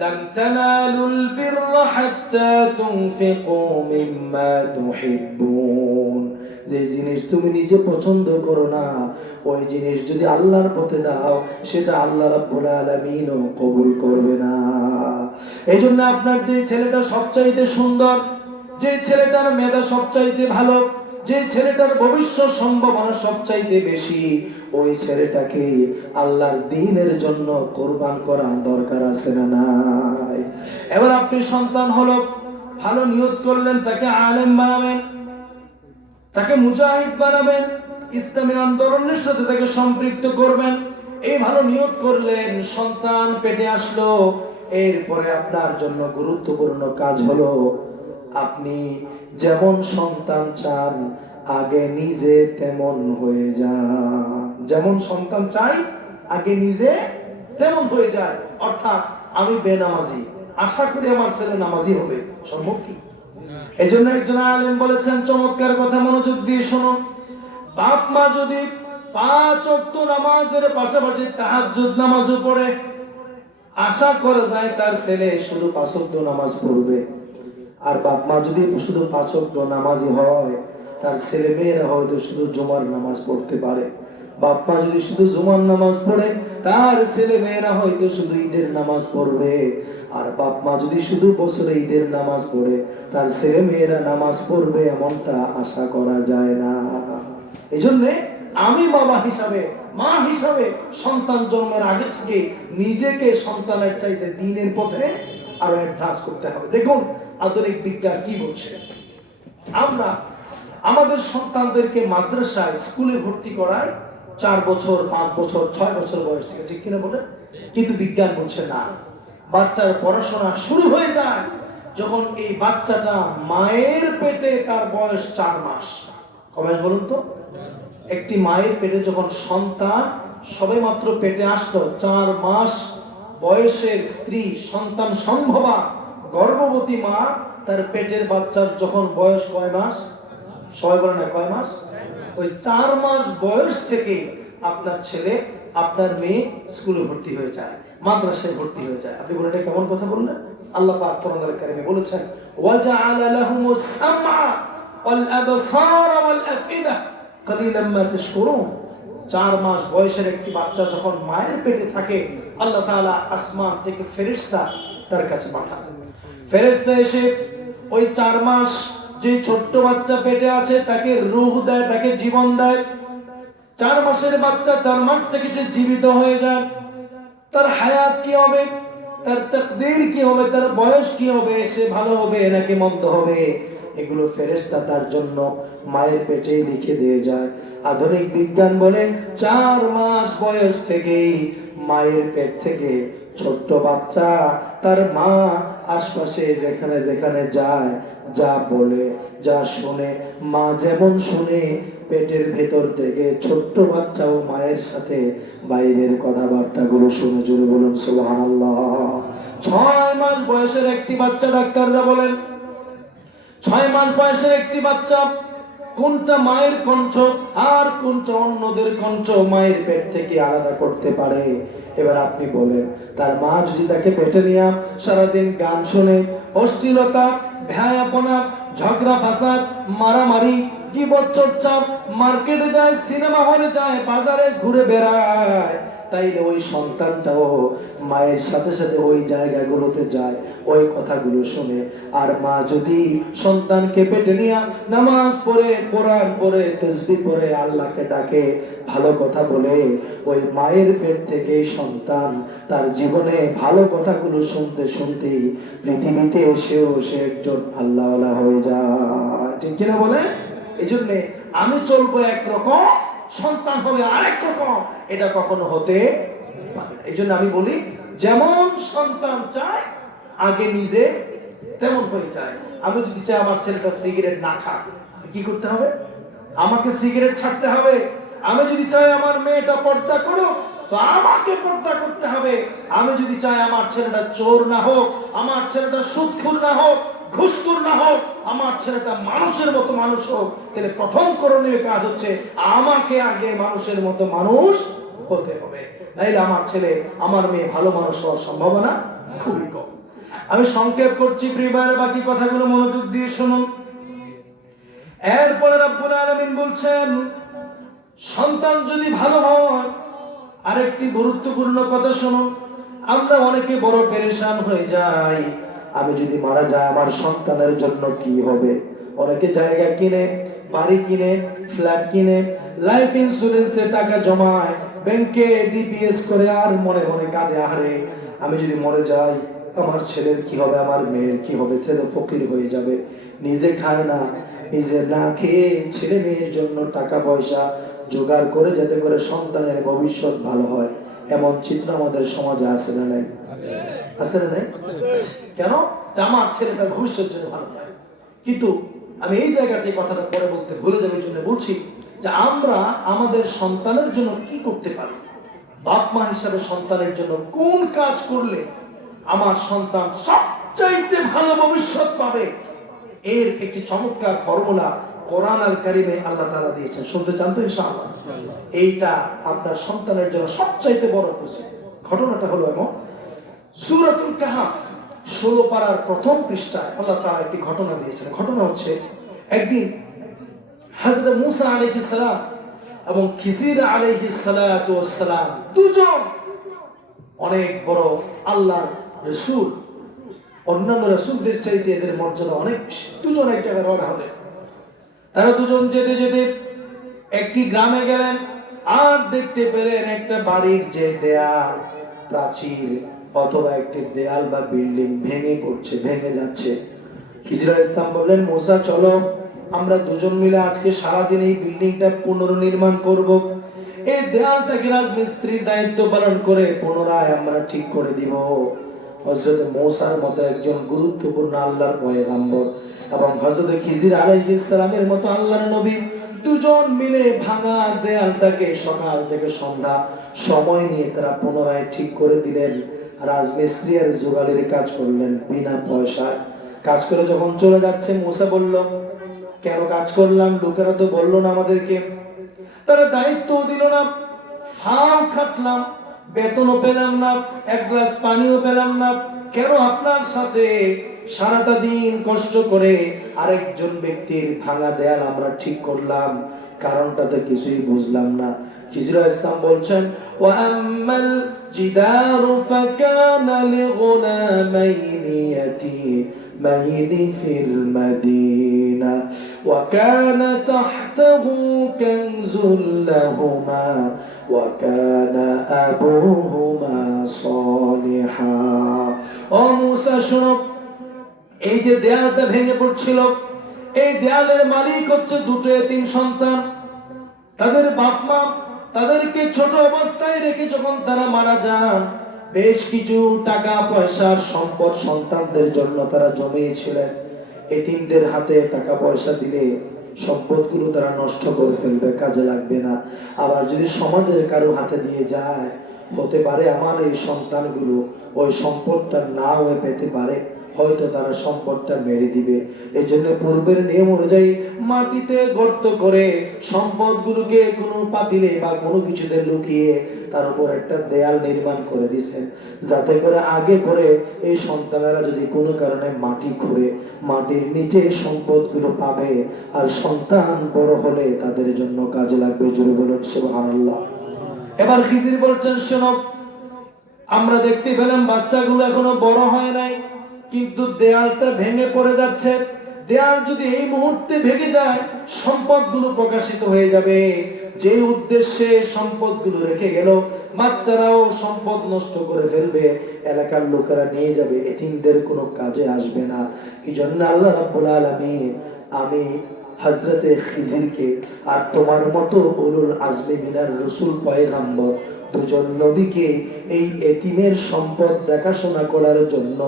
লান তানালুল বিররা হাত্তা তুনফিকু মিম্মা তুহিব্বুন। যে জিনিস তুমি নিজে পছন্দ করো না, ওই জিনিস যদি আল্লাহর পথে দাও, সেটা আল্লাহ রাব্বুল আলামিনও কবুল করবে না। এজন্য আপনার যে ছেলেটা সবচাইতে সুন্দর, যে ছেলেটার মেধা সবচাইতে ভালো, যে ছেলেটার ভবিষ্যৎ সম্ভাবনা সবচাইতে বেশি, ওই ছেলেটাকে আল্লাহর দ্বীনের জন্য কুরবান করা দরকার আছে না নাই? এবার আপনি সন্তান হলো, ভালো নিয়ত করলেন, তাকে আলেম বানাবেন, তাকে মুজাহিদ বানাবেন, ইসলামী আন্দোলনের সাথে তাকে সম্পৃক্ত করবেন। এই ভালো নিয়ত করলেন, সন্তান পেটে আসলো। এরপরে আপনার জন্য গুরুত্বপূর্ণ কাজ হলো, আপনি যেমন সন্তান চান, আগে নিজে তেমন হয়ে যান। যেমন সন্তান চাই, আগে নিজে তেমন হয়ে যায়। অর্থাৎ আমি বেনামাজি, আশা করি আমার ছেলে নামাজি হবে, সম্ভব কি? এই জন্য একজন আলেম বলেছেন, চমৎকার কথা, মনোযোগ দিয়ে শুনুন। বাপ মা যদি 5 ওয়াক্ত নামাজের পাশাপাশি তাহাজ্জুদ নামাজও পড়ে, আশা করা যায় তার ছেলে শুধু 5 ওয়াক্ত নামাজ পড়বে। আর বাপ মা যদি শুধু 5 ওয়াক্ত নামাজি হয়, তার ছেলে মেয়েরা হয়তো শুধু জুমার নামাজ পড়তে পারে। বাপ মা যদি শুধু জুমার নামাজ পড়ে, তার ছেলে মেয়েরা হয়তো শুধু ঈদের নামাজ পড়বে। আর বাপ মা যদি শুধু বছরে ঈদের নামাজ পড়ে, তার ছেলে মেয়েরা নামাজ পড়বে, এমনটা আশা করা যায় না। এই জন্য আমি বাবা হিসাবে, মা হিসাবে সন্তান জন্মের আগে থেকে নিজেকে সন্তানের চাইতে দ্বীনের পথে আরো অ্যাডভান্স করতে হবে। দেখুন আধুনিক বিজ্ঞান কি বলছে, আমরা আমাদের সন্তানদেরকে মাদ্রাসায়, স্কুলে ভর্তি করায় 4 বছর, 5 বছর, 6 বছর বয়স থেকে, ঠিক কিনা বলে? কিন্তু বিজ্ঞান বলছে না, বাচ্চার পড়াশোনা শুরু হয়ে যায় যখন এই বাচ্চাটা মায়ের পেটে, তার বয়স 4 মাস। কমেন্ট বলুন তো, একটি মায়ের পেটে যখন সন্তান সবেমাত্র পেটে আসলো, 4 মাস বয়সের স্ত্রী, সন্তান সম্ভবা গর্ভবতী মা, তার পেটের বাচ্চার যখন বয়স কয় মাস? সবাই বলে না কয় মাস? ওই 4 মাস বয়স থেকে আপনার ছেলে আপনার মেয়ে স্কুলে ভর্তি হয়ে যায়, মাদ্রাসায় ভর্তি হয়ে যায়। আপনি বলেন এটা কেমন কথা বললেন? আল্লাহ পাক কোরআনুল কারীমে বলেছেন ওয়াজআলা লাহুমুস সামআ ওয়াল আবসারা ওয়াল আফইদা কালিলাম মা তাশকুরুন। 4 মাস বয়সের একটি বাচ্চা যখন মায়ের পেটে থাকে, আল্লাহ তাআলা আসমান থেকে ফেরেশতা তার কাছে পাঠান। ফেরেশতা এসে ওই 4 মাস যে ছোট্ট বাচ্চা পেটে আছে তাকে রূহ দেয়, তাকে জীবন দেয়। 4 মাসের বাচ্চা 4 মাস থেকে সে জীবিত হয়ে যায়। তার হায়াত কি হবে, তার তাকদীর কি হবে, তার বয়স কি হবে, সে ভালো হবে নাকি মন্দ হবে, এগুলো ফেরেশতা তার জন্য মায়ের পেটে লিখে দিয়ে যায়। আধুনিক বিজ্ঞান বলে 4 মাস বয়স থেকেই মায়ের পেট থেকে ছোট্ট বাচ্চা তার মা আশপাশে যেখানে যেখানে যায়, যা বলে, যা শুনে, মা যেমন শুনে, পেটের ভেতর থেকে ছোট্ট বাচ্চাও মায়ের সাথে বাইরের কথাবার্তাগুলো শুনে। জোরে বলুন সুবহানাল্লাহ। 6 মাস বয়সের একটি বাচ্চা, ডাক্তাররা বলেন 6 মাস বয়সের একটি বাচ্চা কোনটা মায়ের কণ্ঠ আর কোনটা অন্যদের কণ্ঠ মায়ের পেট থেকে আলাদা করতে পারে। এবার আপনি বলেন, তার মা যদি তাকে পেটে নিয়ে সারাদিন গান শুনে, অশ্লীলতা, ভ্যায়াপনা, ঝগড়া ফাসাদ, মারামারি, কিবোর্ড চর্চা, মার্কেটে যায়, সিনেমা হলে যায়, বাজারে ঘুরে বেড়ায়, তাইলে ওই সন্তানটাও মায়ের সাথে সাথে ওই জায়গাগুলোতে যায়, ওই কথাগুলো শুনে। আর মা যদি সন্তানকে পেটে নিয়ে নামাজ পড়ে, কোরআন পড়ে, তাসবিহ পড়ে, আল্লাহকে ডাকে, ভালো কথা বলে, ওই মায়ের পেট থেকে সন্তান তার জীবনে ভালো কথাগুলো শুনতে শুনতে পৃথিবীতে এসেও সে একজন আল্লাহওয়ালা হয়ে যায়। ঠিক কিনা বলে? এই জন্যে আমি চলবো একরকম, সন্তান হবে আরেক রকম, এটা কখনো হতে পারে না। এই জন্য আমি বলি, যেমন সন্তান চায় আগে নিজে তেমন হয়ে যায়। আমি যদি চাই আমার ছেলেটা সিগারেট না খাক, কি করতে হবে? আমাকে সিগারেট ছাড়তে হবে। আমি যদি চাই আমার মেয়েটা পর্দা করুক, তো আমাকে পর্দা করতে হবে। আমি যদি চাই আমার ছেলেটা চোর না হোক, আমার ছেলেটা সুদখোর না হোক, ঘুষখোর না হোক, আমার ছেলেটা মানুষের মতো মানুষ হোক, তাহলে প্রথম করণীয় কাজ হচ্ছে আমাকে আগে মানুষের মতো মানুষ হতে হবে। নাইলে আমার ছেলে, আমার মেয়ে ভালো মানুষ হওয়ার সম্ভাবনা খুবই কম। আমি সংক্ষেপ করছি, প্রিয়ভাইয়ের বাকি কথাগুলো মনোযোগ দিয়ে শুনুন। এরপরে রব্বুল আলামিন বলছেন, সন্তান যদি ভালো হয়, আরেকটি গুরুত্বপূর্ণ কথা শুনুন। আমরা অনেকে বড় পেরেশান হয়ে যাই, আমি যদি মারা যাই আমার সন্তানের জন্য কি হবে। অনেকে জায়গা কিনে, বাড়ি কিনে, ফ্ল্যাট কিনে, লাইফ ইন্স্যুরেন্সে টাকা জমায়, ব্যাংকে ডিপিএস করে, আর মনে মনে কাঁদে, আহারে আমি যদি মরে যাই আমার ছেলের কি হবে, আমার মেয়ের কি হবে, ছেলে ফকির হয়ে যাবে, নিজে খায় না, নিজে না খেয়ে ছেলে মেয়ের জন্য টাকা পয়সা জোগাড় করে যাতে করে সন্তানের ভবিষ্যৎ ভালো হয়। এমন চিত্র আমাদের সমাজে আছে না নাই? আছে না নাই? কেন? আমার ছেলেটার ভবিষ্যৎ যেন ভালো হয়। কিন্তু আমি এই জায়গাতে কথাটা পরে বলতে ভুলে যাবে জন্য বলছি যে আমরা আমাদের সন্তানের জন্য কি করতে পারি, বাপ মা হিসাবে সন্তানের জন্য কোন কাজ করলে আমার সন্তান সবচাইতে ভালো ভবিষ্যৎ পাবে, এর একটি চমৎকার ফর্মুলা কোরআন আল কারীমে আল্লাহ তাআলা দিয়েছেন। শুনতে চান তো ইনশাআল্লাহ? এইটা আপনার সন্তানের জন্য সবচাইতে বড় খুশি। ঘটনাটা হলো এমন, সূরাতুল কাহফ 16 পারার প্রথম পৃষ্ঠায় আল্লাহ তাআলা একটি ঘটনা দিয়েছেন। ঘটনা হচ্ছে, একদিন হযরত মূসা আলাইহিস সালাম এবং খিজির আলাইহিস সালাতু ওয়াস সালাম দুজন অনেক বড় আল্লাহর রাসূল, অন্যান্য রাসূলদের চাইতে এদের মর্যাদা অনেক বেশি। দুজন এক জায়গায় রওনা হলেন। তারা দুজন যেতে যেতে একটি গ্রামে গেলেন, আর দেখতে পেলেন একটা বাড়ির যে দেয়াল, প্রাচীর অথবা একটি দেয়াল বা বিল্ডিং ভেঙে পড়ছে, ভেঙে যাচ্ছে। খিজির আলাইহিস সালাম বললেন, মূসা চলো আমরা দুজন মিলে আজকে সারাদিন এই বিল্ডিংটা পুনর্নির্মাণ করব। এই দেয়ালটাকে রাজমিস্ত্রির দায়িত্ব পালন করে পুনরায় আমরা ঠিক করে দিব। হযরত মূসার মতো একজন গুরুত্বপূর্ণ আল্লাহর পয়গম্বর এবং হযরত খিজির আলাইহিস সালামের মতো আল্লাহর নবী দুজন মিলে ভাঙা দেয়ালটাকে সকাল থেকে সন্ধ্যা সময় নিয়ে তারা পুনরায় ঠিক করে দিলেন। রাজমিস্ত্রি আর জোগালির কাজ করলেন বিনা পয়সায়। কাজ করে যখন চলে যাচ্ছে, মূসা বলল, কেন কাজ করলাম? লোকেরা তো বললো না আমাদেরকে, তারা দায়িত্ব দিল না, ফাও খাটলাম, বেতনও পেলাম না, এক গ্লাস পানিও পেলাম না, কেন আপনার সাথে সারাটা দিন কষ্ট করে আরেকজন ব্যক্তির ভাঙা দেয়াল আমরা ঠিক করলাম, কারণটা তো কিছুই বুঝলাম না। খিজির ইসলাম বলছেন, ওয়া আম্মাল জিদারু ফাকানা লিগুলামাইনি ইয়াতীমাইনি ফিল মাদিনা ওয়া কানা তাহতাহু কানজুল লাহুমা ওয়া কানা আবুহুমা সালিহা। ও মুসা শোনো, এই যে দেয়ালটা ভেঙে পড়ছিল, এই দেয়ালের মালিক হচ্ছে দুটো এতিম সন্তান। তাদের বাপ মা তাদেরকে ছোট অবস্থায় রেখে যখন তারা মারা যান, বেশ কিছু টাকা পয়সার সম্পদ সন্তানদের জন্য তারা জমিয়েছিলেন। এতিমদের হাতে টাকা পয়সা দিলে সম্পদগুলো তারা নষ্ট করে ফেলবে, কাজে লাগবে না। আবার যদি সমাজের কারো হাতে দিয়ে যায়, হতে পারে আমার এই সন্তানগুলো ওই সম্পদটা নাও পেতে পারে, হয়তো তারা সম্পদটা মেরে দিবে। এই জন্য পূর্বের নিয়ম অনুযায়ী মাটিতে গর্ত করে সম্পদগুলোকে কোনো পাতিলে বা কোনো কিছুতে লুকিয়ে তার উপর একটা দেয়াল নির্মাণ করে দিয়েছেন, যাতে করে আগে করে এই সন্তানেরা যদি কোনো কারণে মাটি খুঁড়ে মাটির নিচে সম্পদগুলো পাবে, আর সন্তান বড় হলে তাদের জন্য কাজে লাগবে। জোরে বলুন সুবহানাল্লাহ। এবার খিজির বলছেন, শোনো, আমরা দেখতে পেলাম বাচ্চাগুলো এখনো বড় হয় নাই, কিন্তু দেয়ালটা ভেঙে পড়ে যাচ্ছে। দেয়াল যদি এই মুহূর্তে ভেঙে যায়, সম্পদগুলো প্রকাশিত হয়ে যাবে। যে উদ্দেশ্যে সম্পদগুলো রেখে গেল, বাচ্চারাও সম্পদ নষ্ট করে ফেলবে, এলাকার লোকেরা নিয়ে যাবে, এতিমদের কোনো কাজে আসবে না। এই জন্য আল্লাহ রাব্বুল আলামিন আমি হযরতে খিজিরকে আর তোমার মতো উলুল আজমি মিনার রাসূল পয়গম্বর দুজন নবীকে এই এতিমের সম্পদ দেখাশোনা করার জন্য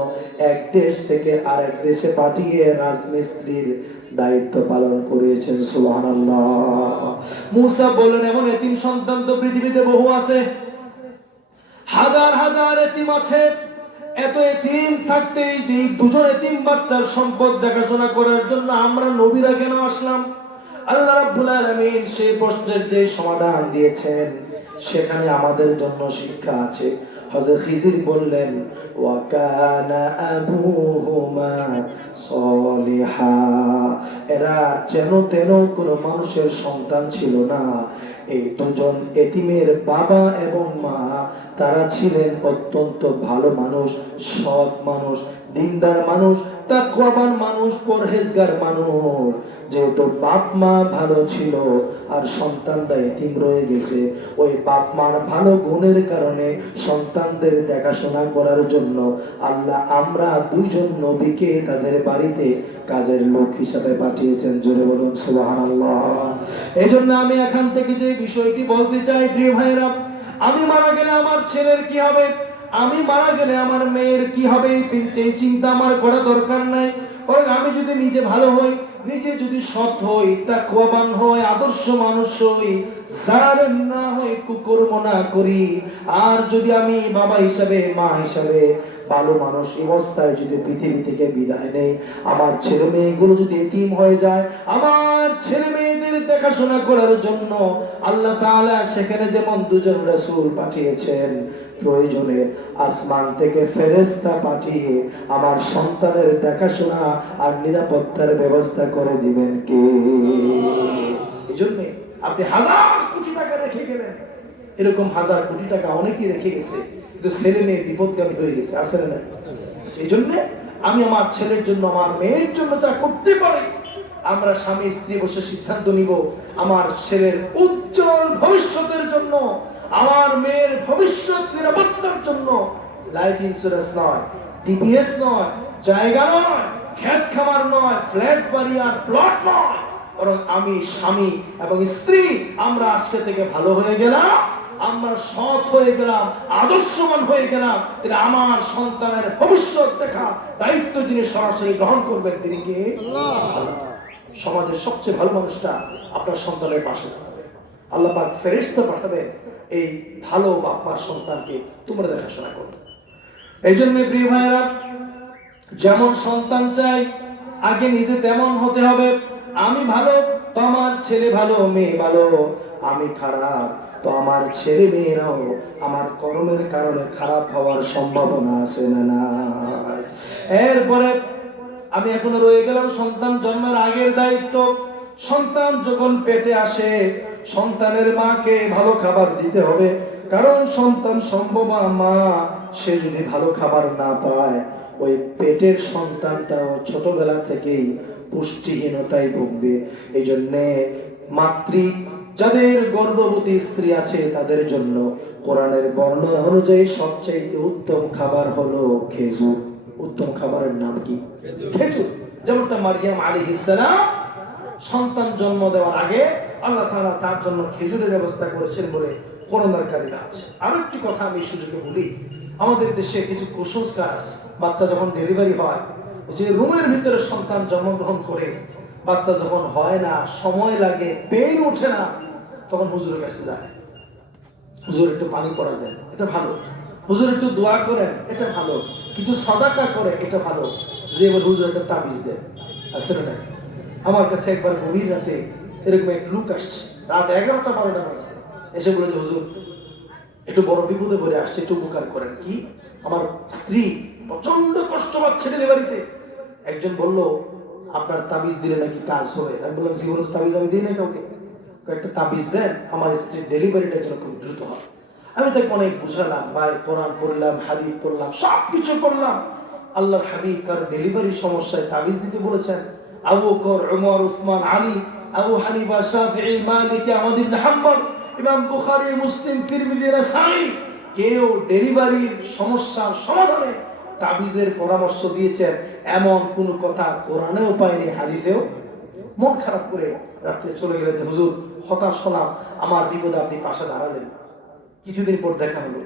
এক দেশ থেকে আরেক দেশে পাঠিয়ে রাজমিস্ত্রির দায়িত্ব পালন করেছেন। সুবহানাল্লাহ। মুসা বলেন, এমন এতিম সন্তান তো পৃথিবীতে বহু আছে, হাজার হাজার এতিম আছে। এত এতিম থাকতে এই দুজন এতিম বাচ্চার সম্পদ দেখাশোনা করার জন্য আমরা নবীরা কেন আসলাম? আল্লাহ রাব্বুল আলামিন সেই প্রশ্নের যে সমাধান দিয়েছেন, সেখানে আমাদের জন্য শিক্ষা আছে। হযরত খিজির বললেন, ওয়া কানা আবুহুমা সালিহা, এরা যেন তেন কোন মানুষের সন্তান ছিল না। এই দুজন এতিমের বাবা এবং মা তারা ছিলেন অত্যন্ত ভালো মানুষ, সৎ মানুষ, দিনদার মানুষ, তাকওয়াবান মানুষ, পরহেজগার মানুষ। যেহেতু বাপ মা ভালো ছিল আর সন্তানরা এতিম রয়ে গেছে, ওই বাপ মার ভালো গুণের কারণে সন্তানদের দেখাশোনা করার জন্য আল্লাহ আমরা দুইজন নবীকে তাদের বাড়িতে কাজের লোক হিসাবে পাঠিয়েছেন। জোরে বলুন সুবহানাল্লাহ। এই জন্য আমি এখান থেকে যে বিষয়টি বলতে চাই, প্রিয় ভাইরা, আমি মারা গেলে আমার ছেলের কি হবে, আমি মারা গেলে আমার মেয়ের কি হবে, এই চিন্তা আমার করা দরকার নাই। বরং আমি যদি নিজে ভালো হই, নিজে যদি সৎ হই, তাকওয়াবান হই, আদর্শ মানুষ হই, জালেম না হই, কুকর্ম না করি, আর যদি আমি বাবা হিসাবে মা হিসাবে ভালো মানুষ অবস্থায় যদি পৃথিবী থেকে বিদায় নেই, আমার ছেলে মেয়েগুলো যদি এতিম হয়ে যায়, আমার ছেলে মেয়েদের দেখাশোনা করার জন্য আল্লাহ তাআলা সেখানে যেমন দুজন রাসূল পাঠিয়েছেন, প্রয়োজনে আসমান থেকে ফেরেশতা পাঠিয়ে আমার সন্তানের দেখাশোনা আর নিরাপত্তার ব্যবস্থা করে দিবেন কে? এজন্য আপনি হাজার কোটি টাকা রেখে গেলেন, এরকম হাজার কোটি টাকা অনেকেই রেখে গেছে, কিন্তু ছেলে মেয়ে বিপদগামী হয়ে গেছে, আছে না? এই জন্য আমি আমার ছেলের জন্য, আমার মেয়ের জন্য যা করতে পারি, আমরা স্বামী স্ত্রী বসে সিদ্ধান্ত নিব, আমার ছেলের উজ্জ্বল ভবিষ্যতের জন্য, আমার মেয়ের ভবিষ্যৎ নিরাপত্তার জন্য লাইফ ইন্স্যুরেন্স নয়, ডিপিএস নয়, জায়গা নয়, ক্ষেত খামার নয়, ফ্ল্যাট বাড়ি আর প্লট নয়, বরং আমি স্বামী এবং স্ত্রী আমরা আজকে থেকে ভালো হয়ে গেলাম, আমরা সৎ হয়ে গেলাম, আদর্শবান হয়ে গেলাম, তাহলে আমার সন্তানের ভবিষ্যৎ দেখা দায়িত্ব যিনি সরাসরি গ্রহণ করবেন তিনি কে? আল্লাহ। সমাজের সবচেয়ে ভালো মানুষটা আপনার সন্তানের পাশে থাকবে। আল্লাহ পাক ফেরেশতা পাঠাবে এই ভালো বাপ মার সন্তানকে তোমরা দেখাশোনা করবে। এই জন্য প্রিয় ভাইরা, যেমন সন্তান চাই আগে নিজে তেমন হতে হবে। আমি ভালো তো আমার ছেলে ভালো, মেয়ে ভালো। আমি খারাপ তো আমার ছেলে মেয়েরাও আমার কর্মের কারণে খারাপ হওয়ার সম্ভাবনা আছে না নাই? এরপরে আমি এখনো রয়ে গেলাম সন্তান জন্মের আগের দায়িত্ব। সন্তান যখন পেটে আসে, সন্তানের মাকে ভালো খাবার দিতে হবে, কারণ সন্তান সম্ভবা মা, সে যদি ভালো খাবার না পায়, ওই পেটের সন্তানটাও ছোটবেলা থেকেই পুষ্টিহীনতায় ভুগবে। এই জন্যে যাদের গর্ভবতী স্ত্রী আছে তাদের জন্য কোরআনের বর্ণনা অনুযায়ী সবচেয়ে উত্তম খাবার হলো খেজুর। উত্তম খাবারের নাম কি? খেজুর। যেমনটা মারিয়াম আলাইহিস সালাম সন্তান জন্ম দেওয়ার আগে আল্লাহ তাআলা তার জন্য খেজুরের ব্যবস্থা করেছেন বলে কোরআনের কারিমে আছে। আরো একটি কথা আমি সুযোগে বলি, আমাদের দেশে কিছু কুসংস্কার আছে। বাচ্চা যখন ডেলিভারি হয়, যে রুমের ভিতরে সন্তান জন্মগ্রহণ করে, বাচ্চা যখন হয় না, সময় লাগে, পেইন ওঠে না, তখন হুজুরের কাছে যায়। হুজুর একটু পানি পড়া দেন, এটা ভালো। হুজুর একটু দোয়া করেন, এটা ভালো। কিছু সাদাকা করে, এটা ভালো। যে এবার হুজুর একটা তাবিজ দেন, আসলে না? আমার কাছে একবার গভীর রাতে এরকম এক লোক আসছে, রাত 11টা-12টা বাজে, এসে বলে যে হুজুর একটু বড় বিপদে পড়ে আসছে, একটু উপকার করেন। কি? আমার স্ত্রী প্রচন্ড কষ্ট পাচ্ছে ডেলিভারিতে। একজন বলল আপনার তাবিজ দিলে নাকি কাজ হবে। আমি বললাম জীবনে তাবিজ আমি দিই না কাউকে, একটা তাবিজ দেন, আমার স্ত্রীর ডেলিভারিটা যেন খুব দ্রুত হয়। আমি তাকে অনেক বুঝালাম, ভাই কোরআন পড়লাম, হাদিস পড়লাম, সবকিছু করলাম। আল্লাহর হাবিব কার ডেলিভারির সমস্যায় তাবিজ দিতে বলেছেন। আবু বকর, ওমর, উসমান, আলী, আবু হানিফা, শাফিঈ, মালিক, আহমদ ইবনে হাম্বল, ইমাম বুখারী, মুসলিম, তিরমিজি, নাসাঈ কেউ ডেলিভারির সমস্যার সমাধানে তাবিজের পরামর্শ দিয়েছেন এমন কোন কথা কোরআনেও পাইনি, হাদিসেও। মন খারাপ করে রাত্রে চলে গেলেন, হুজুর হতাশ হলাম, আমার বিপদে আপনি পাশে দাঁড়ালেন। কিছুদিন পর দেখা হলো,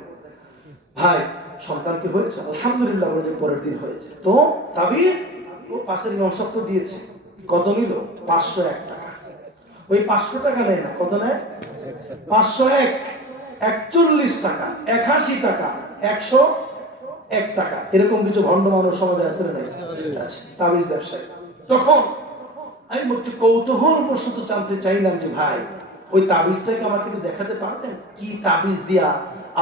ভাই সন্তান কি হয়েছে? আলহামদুলিল্লাহ বলে যে পরের দিন হয়েছে। তো তাবিজ ও পাশের নকশা তো দিয়েছে। কত নিল? 501 টাকা। ওই 500 টাকা নেয় না, কত নেয়? 501, 41 টাকা, 81 টাকা, 101 টাকা। এরকম কিছু ভণ্ড মানুষ সমাজে আছে না? তাবিজ ব্যবসায়ী। তখন আমি একটু কৌতূহলবশত জানতে চাইলাম যে ভাই ওই তাবিজটাকে আমাকে একটু দেখাতে পারবেন? কি তাবিজ দিয়া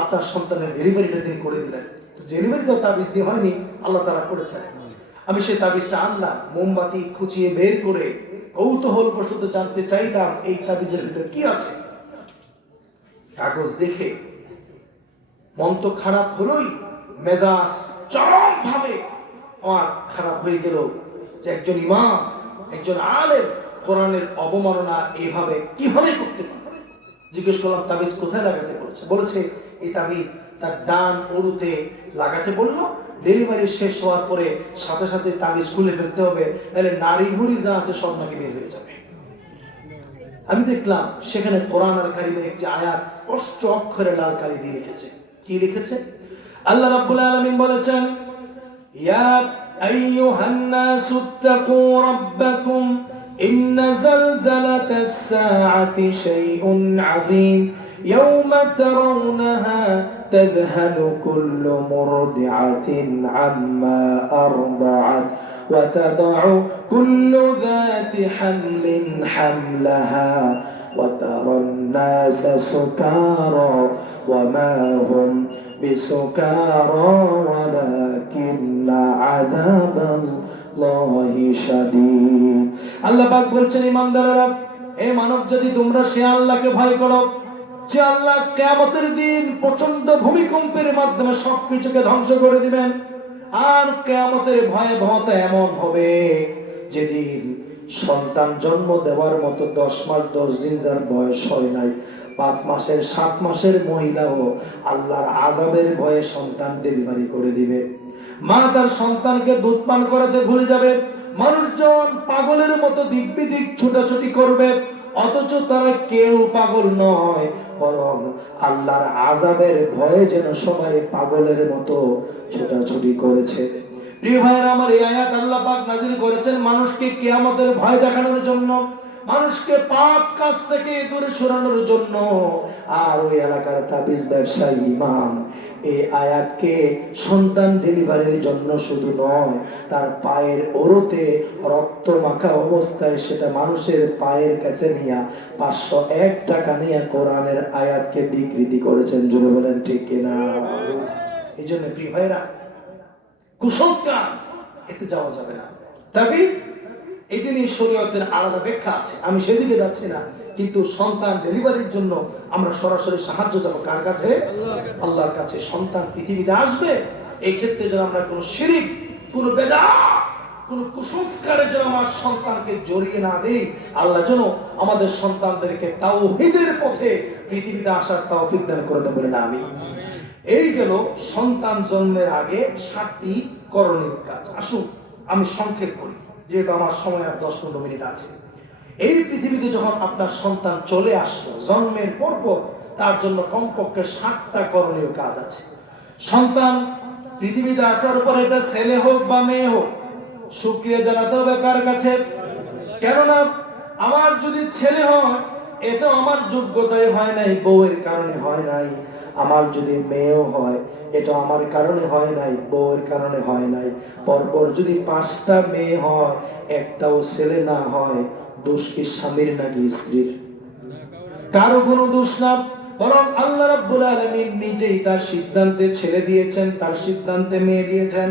আপনার সন্তানের ডেলিভারিটা তিনি করে দিলেন? ডেলিভারি তো তাবিজ দিয়ে হয়নি, আল্লাহ তাআলা করেছেন। আমি সেই তাবিজটা আনলাম, মোমবাতি খুঁচিয়ে বের করে কৌতূহলবশত জানতে চাইলাম এই তাবিজের ভিতরে কি আছে। কাগজ দেখে মন তো খারাপ হলোই, মেজাজ চরম ভাবে আমার খারাপ হয়ে গেল যে একজন ইমাম, একজন আলেম কোরআনের অবমাননা এইভাবে কিভাবে করতে পারে। জিজ্ঞেস করলাম তাবিজ কোথায় লাগাতে বলেছে? বলেছে এই তাবিজ তার ডান উরুতে লাগাতে বললো। ডেলিভারি শেষ হওয়ার পরে সাথে সাথে তাবিজ খুলে ফেলতে হবে, তাহলে নারী ভুঁড়ি যা আছে সব নাকি বের হয়ে যাবে। আমি দেখলাম সেখানে কোরআন আল কারীমের একটি আয়াত স্পষ্ট অক্ষরে লাল কালি দিয়ে লিখেছে। কি লিখেছে? আল্লাহ রাব্বুল আলামিন বলেছেন, ইয়া আইয়ুহান নাসু ইত্তাকু রাব্বাকুম ইন্না যালজালাতাস সাআতি শাইউন আযীম ইয়াওমা তারাউনাহা তাযহালু কুল্লু মুরদিআতিন আম্মা আরদাআত وتضع كل ذات حمل حملها وترى الناس سكارى وما هم بسكارى ولكن عذاب الله شديد। আল্লাহ পাক বলছেন, ইমানদারেরা, হে মানব জাতি, তোমরা সে আল্লাহকে ভয় করো যে আল্লাহ কিয়ামতের দিন প্রচন্ড ভূমিকম্পের মাধ্যমে সবকিছুকে ধ্বংস করে দিবেন। আর কিয়ামতের ভয়াবহতা এমন হবে যেদিন সন্তান জন্ম দেওয়ার মতো 10 মাস 10 দিন যার বয়স হয় নাই, 5 মাসের 7 মাসের মহিলাও আল্লাহর আযাবের ভয়ে সন্তান ডেলিভারি করে দিবে। মা তার সন্তানকে দুধ পান করাতে ভুলে যাবে। মানুষজন পাগলের মতো দিক বিদিক ছুটাছুটি করবে, অথচ তারা কেউ পাগল নয়, বরং আল্লাহর আযাবের ভয়ে যেন সবাই পাগলের মতো ছোটাছুটি করেছে। প্রিয় ভাইরা আমার, এই আয়াত আল্লাহ পাক নাযিল করেছেন মানুষকে কিয়ামতের ভয় দেখানোর জন্য, মানুষকে পাপ কাজ থেকে দূরে সরানোর জন্য। আর ওই এলাকার তাবিজ ব্যবসায়ী ইমাম এই আয়াতকে সন্তান ডেলিভারির জন্য শুধু নয়, তার পায়ের ওরতে রক্ত মাখা অবস্থায় সেটা মানুষের পায়ের কাছে নিয়ে 501 টাকা নিয়ে কোরআনের আয়াতকে বিকৃতি করেছেন। জোরে বলেন ঠিক কিনা? এই জন্য প্রিয় ভাইরা, কুসংস্কার এতে যাওয়া যাবে না। তাবিজ এটি নিয়ে শরীয়তের আলাদা ব্যাখ্যা আছে, আমি সেদিকে যাচ্ছি না। কিন্তু সন্তান ডেলিভারির জন্য আমরা সরাসরি সাহায্য যাবো কার কাছে? আল্লাহর কাছে। সন্তান পৃথিবীতে আসবে, এই ক্ষেত্রে যেন আমরা কোনো শিরিক, কোনো বেদাত, কোনো কুসংস্কারে যেন আমার সন্তানকে জড়িয়ে না দেই। আল্লাহ যেন আমাদের সন্তানদেরকে তাওহীদের পথে পৃথিবীতে আসার তৌফিক দান করে দেন, বলেন আমিন। এই গেল সন্তান জন্মের আগে 7টি করণীয় কাজ। আসুন আমি সংক্ষেপ করি, যেহেতু আমার সময় আর 10-15 মিনিট আছে। এই পৃথিবীতে যখন আপনার সন্তান চলে আসলো, জন্মের পর তার জন্য কমপক্ষে 7টা করণীয় কাজ আছে। সন্তান পৃথিবীতে আসার পর এটা ছেলে হোক বা মেয়ে হোক, শুকরিয়া জানাতে হবে কার কাছে? কেননা আমার যদি ছেলে হয়, এটা আমার যোগ্যতায় হয় নাই, বউয়ের কারণে হয় নাই। আমার যদি মেয়েও হয়, এটা আমার কারণে হয় নাই, বউয়ের কারণে হয় নাই। পরপর যদি 5টা মেয়ে হয়, একটাও ছেলে না হয়, দোষ কি স্বামীর নাকি স্ত্রীর? কারো কোনো দোষ না, বরং আল্লাহ রাব্বুল আলামিন নিজেই তার সিদ্ধান্তে ছেলে দিয়েছেন, তার সিদ্ধান্তে মেয়ে দিয়েছেন।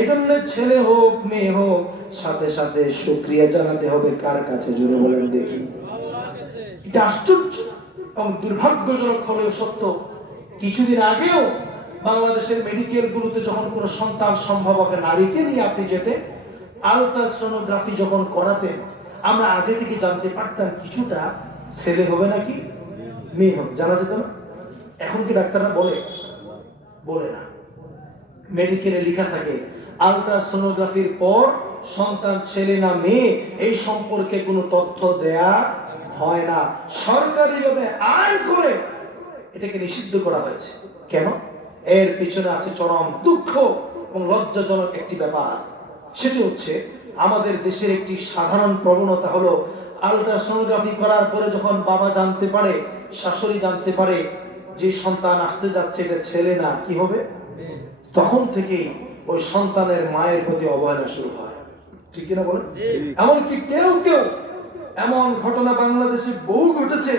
এজন্য ছেলে হোক মেয়ে হোক, সাথে সাথে শুকরিয়া জানাতে হবে কার কাছে? জোরে বলেন দেখি। এটা আশ্চর্য এবং দুর্ভাগ্যজনক হলেও সত্য। কিছুদিন আগেও বাংলাদেশের মেডিকেল গুলোতে যখন কোনো সন্তান সম্ভব হবে নারীকে নিয়ে আপনি যেতে, আলট্রাসোনোগ্রাফি যখন করাতেন, আমরা আগে থেকে জানতে পারতাম কিছুটা ছেলে হবে নাকি মেয়ে হবে, জানা যেত না। এখন কি ডাক্তাররা বলে না, মেডিকেলে লেখা থাকে আলট্রাসোনোগ্রাফির পর সন্তান ছেলে না মেয়ে এই সম্পর্কে কোনো তথ্য দেয়া হয় না। সরকারিভাবে আইন করে এটাকে নিষিদ্ধ করা হয়েছে। কেন? এর পিছনে আছে চরম দুঃখ এবং লজ্জাজনক একটি ব্যাপার। সেটি হচ্ছে আমাদের দেশের একটি সাধারণ প্রবণতা হলো, আলট্রাসোনোগ্রাফি করার পরে যখন বাবা জানতে পারে, শাশুড়ি জানতে পারে যে সন্তান আসতে যাচ্ছে এটা ছেলে না, কি হবে? তখন থেকেই ওই সন্তানের মায়ের প্রতি অবহেলা শুরু হয়। ঠিক কিনা বলেন? এমনকি কেউ এমন ঘটনা বাংলাদেশে বহু ঘটেছে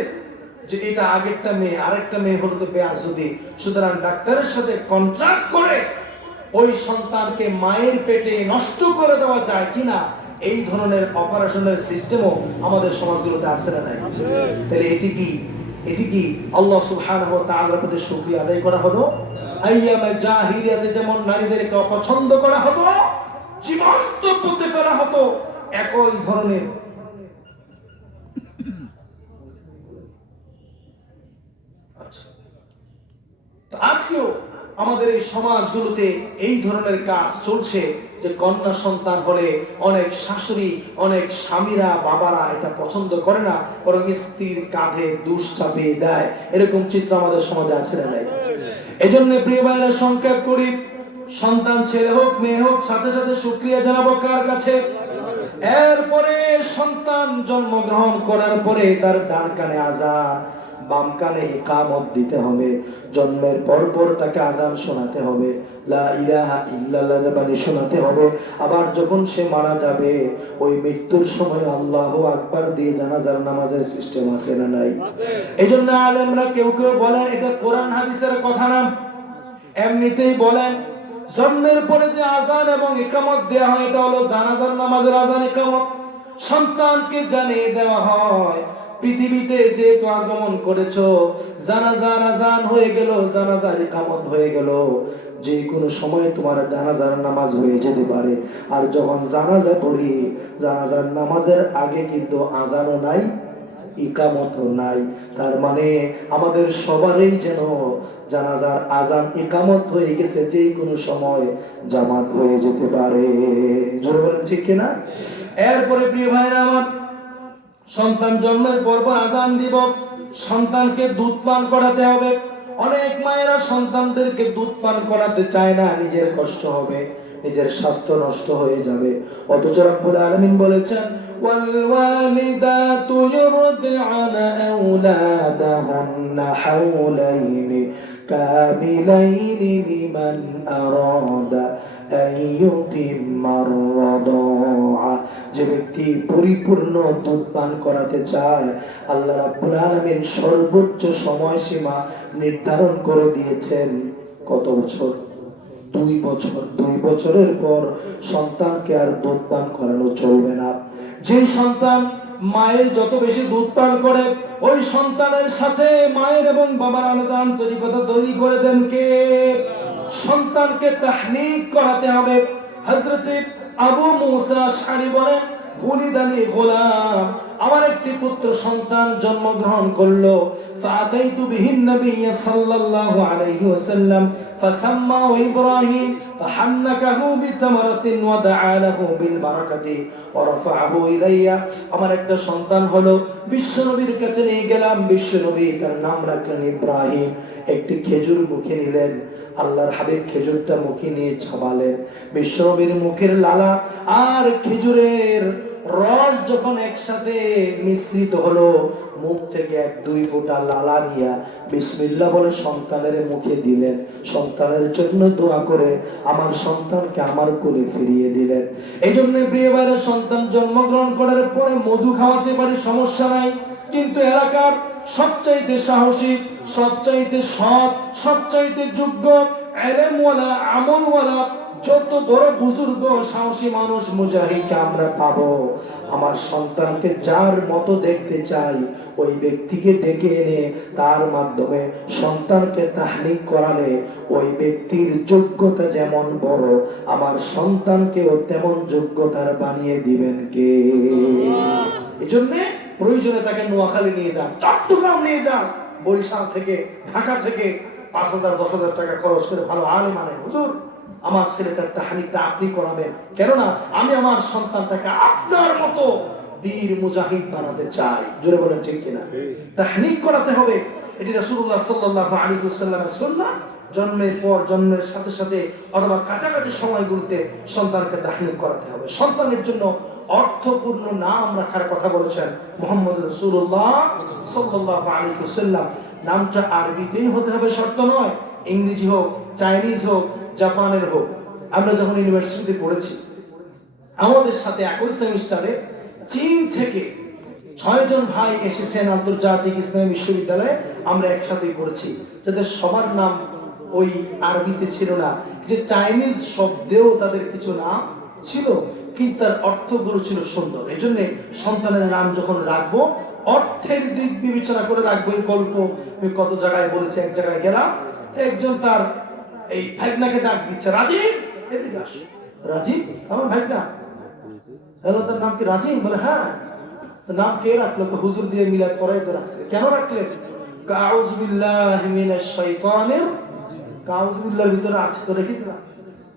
যে এটা আগেরটা মেয়ে, আরেকটা মেয়ে হলো তো বেয়াজুদি। সুতরাং ডাক্তারের সাথে কন্ট্রাক্ট করে ওই সন্তানকে মায়ের পেটে নষ্ট করে দেওয়া যায় কিনা, এই ধরনের অপারেশনের সিস্টেমও আমাদের সমাজগুলোতে আছে না নাই? তাহলে এটি কি আল্লাহ সুবহানাহু ওয়া তাআলার প্রতি শুকরিয়া আদায় করা হলো? আইয়ামে জাহিলিয়াতে যেমন নারীদেরকে অপছন্দ করা হতো, জীবন্ত পুঁতে ফেলা হতো, একই ধরনের আজকেও আমাদের এই সমাজগুলোতে এই ধরনের কাজ চলছে যে কন্যা সন্তান হলে অনেক শাশুড়ি, অনেক স্বামীরা, বাবারা এটা পছন্দ করে না, বরং স্ত্রীর কাঁধে দোষ চাপিয়ে দেয়। এরকম চিত্র আমাদের সমাজে আছে না নাই? এজন্য প্রিয় ভাইরা, সংক্ষেপ করি, সন্তান ছেলে হোক মেয়ে হোক, সাথে সাথে শুকরিয়া জানাবো কার কাছে? এরপরে সন্তান জন্মগ্রহণ করার পরে তার ডান কানে আযান, বাম কানে ইকামত দিতে হবে। জন্মের পর তাকে আযান শোনাতে হবে, লা ইলাহা ইল্লাল্লাহ বাণী শোনাতে হবে। আবার যখন সে মারা যাবে, ওই মৃত্যুর সময় আল্লাহু আকবার দিয়ে জানাজার নামাজের সিস্টেম আছে না নাই? এইজন্য আলেমরা কেউ বলেন এটা কোরআন হাদিসের কথা না, এমনিতেই বলেন জন্মের পরে যে আযান এবং ইকামত দেয়া হয় এটা হলো জানাজার নামাজের আযান ইকামত। সন্তানকে জানিয়ে দেওয়া হয় পৃথিবীতে যেহেতু আগমন করেছো, জানাজার আযান হয়ে গেল, জানাজার ইকামত হয়ে গেল, যে কোনো সময় তোমার জানাজার নামাজ হয়ে যেতে পারে। আর যখন জানাজা পড়ি, জানাজার নামাজের আগে কিন্তু আযানও নাই, ইকামতও নাই। তার মানে আমাদের সবারই যেন জানাজার আযান ইকামত হয়ে গেছে, যে কোনো সময় জামাত হয়ে যেতে পারে। জোরে বলেন ঠিক কিনা? এরপরে প্রিয় ভাইরা আমার, সন্তান জন্মের পর আযান দিব, সন্তানকে দুধ পান করাতে হবে। অনেক মায়েরা সন্তানদেরকে দুধ পান করাতে চায় না, নিজের কষ্ট হবে, নিজের স্বাস্থ্য নষ্ট হয়ে যাবে। অথচ রব্বুল আলামিন বলেছেন, ওয়াল ওয়ালিদাতু ইউরদি'না আওলাদাহুন্না হাওলাইনি কামিলাইনি লিমান আরাদা আইয়ুতিম্মার রাদা। যে ব্যক্তি পরিপূর্ণ দুধ পান করাতে চায়, আল্লাহ রাব্বুল আলামিন সর্বোচ্চ সময়সীমা নির্ধারণ করে দিয়েছেন। কত বছর? 2 বছর। 2 বছরের পর সন্তানকে আর দুধ পান করানো চলবে না। যে সন্তান মায়ের যত বেশি দুধ পান করে, ওই সন্তানের সাথে মায়ের এবং বাবার আলাদা আন্তরিকতা তৈরি করে দেন কে? সন্তানকে তাহনিক করাতে হবে। হযরত আবু মুসা আশআরী বলেন, ওলিদালি গোলাম, আমার একটি পুত্র সন্তান জন্মগ্রহণ করলো। ফাআতাইতু বিহিন নবী সাল্লাল্লাহু আলাইহি ওয়াসাল্লাম ফাসাম্মাহু ইব্রাহিম ফাহান্নাকাহু বিতামারাতিন ওয়া দাআ লাহু বিল বারাকাতি ওয়া রাফাআহু ইলাইয়া। আমার একটা সন্তান হলো, বিশ্বনবীর কাছে নিয়ে গেলাম। বিশ্বনবী তার নাম রাখলেন ইব্রাহিম। একটি খেজুর মুখে নিলেন, আল্লাহর হাবিব খেজুরটা মুখে নিয়ে চাবালেন। বিশ্বনবীর মুখের লালা আর খেজুরের রস যখন একসাথে মিশ্রিত হলো, মুখ থেকে 1-2 ফোঁটা লালা নিয়ে বিসমিল্লাহ বলে সন্তানের মুখে দিলেন। সন্তানের জন্য দোয়া করে আমার সন্তানকে আমার কোলে ফিরিয়ে দিলেন। এই জন্য প্রিয় ভাইরা, সন্তান জন্মগ্রহণ করার পরে মধু খাওয়াতে পারি, সমস্যা নাই। কিন্তু এলাকার সবচাইতে সাহসী, সবচাইতে সৎ, সবচাইতে যোগ্য, ইলমওয়ালা, আমলওয়ালা যত বড় বুজুর্গ সাহসী মানুষ মুজাহিদকে আমরা পাবো, আমার সন্তানকে যার মতো দেখতে চাই, ওই ব্যক্তিকে ডেকে এনে তার মাধ্যমে সন্তানকে তাহনিক করালে ওই ব্যক্তির যোগ্যতা যেমন বড়, আমার সন্তানকেও তেমন যোগ্যতার বানিয়ে দিবেন কে? এজন্য প্রয়োজনে তাকে নোয়াখালী নিয়ে যান, চট্টগ্রাম নিয়ে যান, বরিশাল থেকে, ঢাকা থেকে 5,000-10,000 টাকা খরচ করে ভালো আলেম আনেন। হুজুর, আমার ছেলেটার তাহনিকটা আপনি করাবেন, কেননা আমি আমার সন্তানটাকে আপনার মতো বীর মুজাহিদ বানাতে চাই। জোরে বলেন ঠিক কিনা? তাহনিক করাতে হবে। এটি রাসূলুল্লাহ সাল্লাল্লাহু আলাইহি ওয়াসাল্লামের সুন্নাহ। জন্মের পর, জন্মের সাথে সাথে অথবা কাছাকাছি সময়গুলোতে সন্তানকে তাহনিক করাতে হবে। সন্তানের জন্য অর্থপূর্ণ নাম রাখার কথা বলেছেন মুহাম্মদ রাসূলুল্লাহ সাল্লাল্লাহু আলাইহি ওয়াসাল্লাম। নামটা আরবিতেই হতে হবে শর্ত নয়, ইংরেজি হোক, চাইনিজ হোক, জাপানের হোক। আমরা যখন ইউনিভার্সিটিতে পড়েছি, আমাদের সাথে একই সেমিস্টারে চীন থেকে 6 জন ভাই এসেছেন আন্তর্জাতিক ইসলামী বিশ্ববিদ্যালয়ে। আমরা একসাথেই পড়েছি, যাদের সবার নাম ওই আরবিতে ছিল না, যে চাইনিজ শব্দেও তাদের কিছু নাম ছিল, কিন্তু তার অর্থগুলো ছিল সুন্দর। এই জন্য সন্তানের নাম যখন রাখবো, অর্থের দিক বিবেচনা করে রাখবো। এই গল্প আমি কত জায়গায় বলেছি। এক জায়গায় গেলাম, একজন তার এই ভাইগনাকে ডাক দিচ্ছে, রাজীব এদিকে আস। রাজীব আমার ভাইগনা। হ্যালো, তার নাম কি রাজীব? বলে হ্যাঁ। নাম কে রাখলো? হুজুর দিয়ে মিলাদ পড়াই তো রাখছে। কেন রাখলেন? আউযু বিল্লাহি মিনাশ শাইতানির, আউযু বিল্লাহর ভিতরে আছে তো রেখে দিলাম।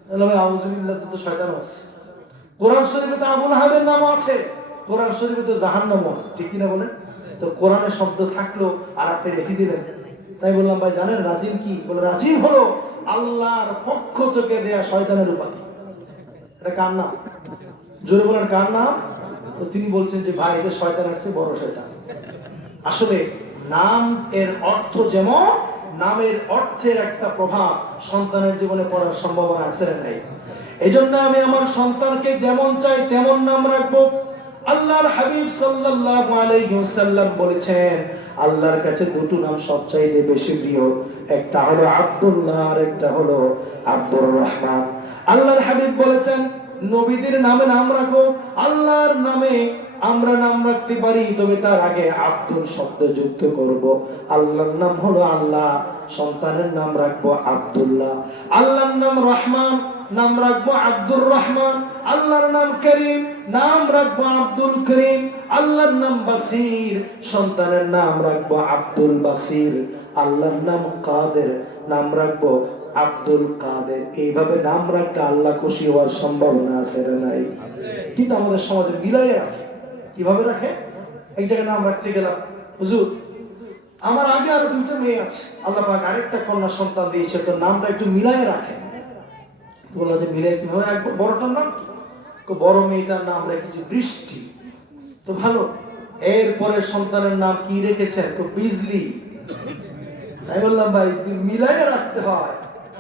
তাহলে আমি আউযু বিল্লাহ তো শয়তান আছে। কোরআন শরীফে তো আবু লাহাবের নাম আছে, কোরআন শরীফে তো জাহান্নাম আছে, ঠিক কি না বলেন? তো কোরআনের শব্দ থাকলো আর আপনি রেখে দিলেন। তাই বললাম, ভাই জানেন রাজিম কি? বলে রাজিম হলো আল্লাহর পক্ষ থেকে দেয়া শয়তানের উপাধি। এটা কার নাম? জোরে বলেন, কার নাম? তো তিনি বলছেন যে ভাই, এটা শয়তান আছে, বড় শয়তান। আসলে নাম এর অর্থ যেমন, নামের অর্থের একটা প্রভাব সন্তানের জীবনে পড়ার সম্ভাবনা আছে না নাই? এই জন্য আমি আমার সন্তানকে যেমন চাই তেমন নাম রাখবো। আল্লাহর হাবিব সাল্লাল্লাহু আলাইহি ওয়াসাল্লাম বলেছেন, আল্লাহর কাছে দুটো নাম সবচাইতে বেশি প্রিয়, একটা হলো আব্দুল্লাহ আর একটা হলো আব্দুর রহমান। আল্লাহর হাবিব বলেছেন, নবীদের নামে নাম রাখো। আল্লাহর নামে আমরা নাম রাখতে পারি, তবে তার আগে আব্দুল শব্দ যুক্ত করব। আল্লাহর নাম হলো আল্লাহ, সন্তানের নাম রাখবো আব্দুল্লাহ। আল্লাহর নাম রহমান, নাম রাখবো আব্দুর রহমান। আল্লাহর নাম করিম, নাম রাখবো আব্দুল করিম। আল্লাহর নাম বাসির, সন্তানের নাম রাখবো আব্দুল বাসির। আল্লাহর নাম কাদের, নাম রাখবো আব্দুল কাদের। এইভাবে নাম রাখলে আল্লাহ খুশি হওয়ার সম্ভাবনা আছে না নাই? কিন্তু আমাদের সমাজে মিলাই রাখে। কিভাবে রাখে? এক জায়গায় নাম রাখতে গেলাম, হুজুর আমার আগে আরো 2টা মেয়ে আছে, আল্লাহ পাক আরেকটা কন্যা সন্তান দিয়েছে, তো নামটা একটু মিলাই রাখে। বললো যে মিলাই কিভাবে রাখবো? বড়টার নাম কি? বড় মেয়েটার নাম রেখেছি বৃষ্টি। তো ভালো। এরপরে সন্তানের নাম কি রেখেছেন? তো বিজলি। আমি বললাম ভাই যদি মিলাইয়া রাখতে হয়,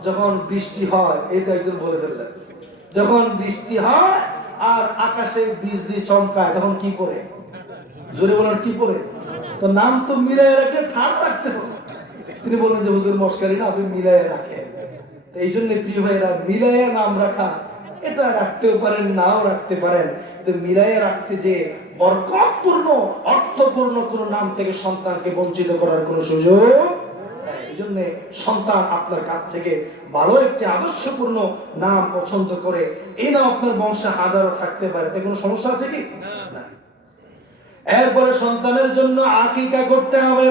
যখন বৃষ্টি হয়, এই তো একজন বলে ফেললেন, যখন বৃষ্টি হয় আর আকাশে বিজলি চমকায় তখন কি করে? জোরে বলেন কি করে? তো নাম তো মিলাইয়া রাখলে ঠান রাখতে হবে। তিনি বললেন যে হুজুর মস্কারি না, আপনি মিলাইয়া রাখেন। এই জন্য প্রিয় ভাইরা, মিলাইয়া নাম রাখা, এটা রাখতেও পারেন নাও রাখতে পারেন, তো মিলাইয়া রাখতে যে বরকতপূর্ণ অর্থপূর্ণ কোন নাম থেকে সন্তানকে বঞ্চিত করার কোন সুযোগ নাই। এই জন্য সন্তান আপনার কাছ থেকে ভালো একটি আদর্শপূর্ণ নাম পছন্দ করে, এই নাম আপনার বংশে হাজারো থাকতে পারে, তাই কোনো সমস্যা আছে কি? না। এরপরে সন্তানের জন্য আকিকা করতে হবে।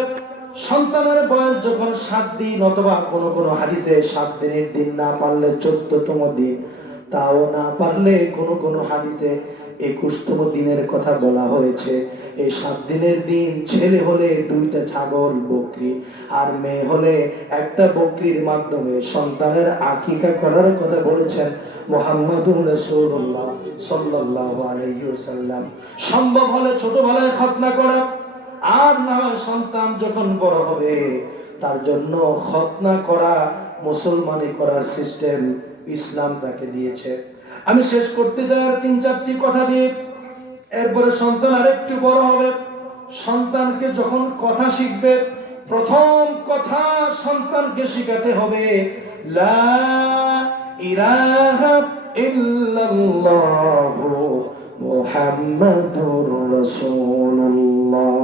সন্তানের বয়স যখন 7 দিন, অথবা কোন কোন হাদিসে 7 দিনের দিন না পারলে 14তম দিন, তাও না পারলে কোন কোন হাদিসে 21তম দিনের কথা বলা হয়েছে। এই 7 দিনের দিন ছেলে হলে 2টা ছাগল বকরি, আর মেয়ে হলে 1টা বকরির মাধ্যমে সন্তানের আকিকা করার কথা বলেছেন মুহাম্মাদুর রাসূলুল্লাহ সাল্লাল্লাহু আলাইহি ওয়াসাল্লাম। সম্ভব হলে ছোটবেলায় খতনা করা, আর না হয় সন্তান যখন বড় হবে তার জন্য খতনা করা, মুসলমানি করার সিস্টেম ইসলাম তাকে দিয়েছে। আমি শেষ করতে চাই আর 3-4টি কথা দিয়ে। এরপরে সন্তান আরেকটু বড় হবে, সন্তানকে যখন কথা শিখবে, প্রথম কথা সন্তানকে শিখাতে হবে লা ইলাহা ইল্লাল্লাহু মুহাম্মাদুর রাসূলুল্লাহ।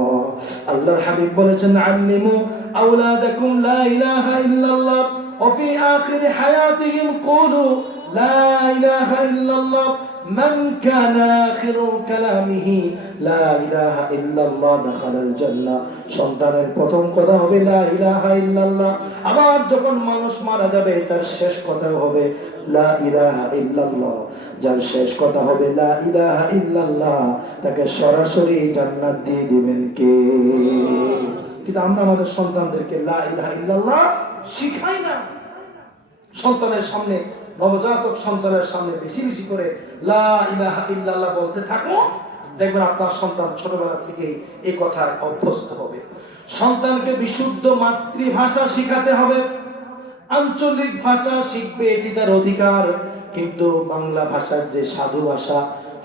আল্লাহর হাবিব বলেছেন আল্লিমু আওলাদাকুম লা ইলাহা ইল্লাল্লাহ ওয়া ফি আখির হায়াতিহিম কুলু লা ইলাহা ইল্লাল্লাহ মান কানা আখিরু কালামিহি লা ইলাহা ইল্লাল্লাহ দাখালাল জান্নাহ। সন্তানের প্রথম কথা হবে লা ইলাহা ইল্লাল্লাহ। আবার যখন মানুষ মারা যাবে তার শেষ কথা হবে লা ইলাহা ইল্লাল্লাহ। যার শেষ কথা হবে লা ইলাহা ইল্লাল্লাহ, তাকে সরাসরি জান্নাত দিয়ে দিবেন কে? কিন্তু আমরা আমাদের সন্তানদেরকে লা ইলাহা ইল্লাল্লাহ শিখাই না। সন্তানের সামনে, নবজাতক সন্তানের সামনে বেশি বেশি করে লা ইলাহা ইল্লাল্লাহ বলতে থাকো, দেখবেন আপনার সন্তান ছোটবেলা থেকে এই কথায় অভ্যস্ত হবে। সন্তানকে বিশুদ্ধ মাতৃভাষা শিখাতে হবে। আঞ্চলিক ভাষা শিখবে, এটি তার অধিকার, কিন্তু বাংলা ভাষার যে সাধু ভাষা,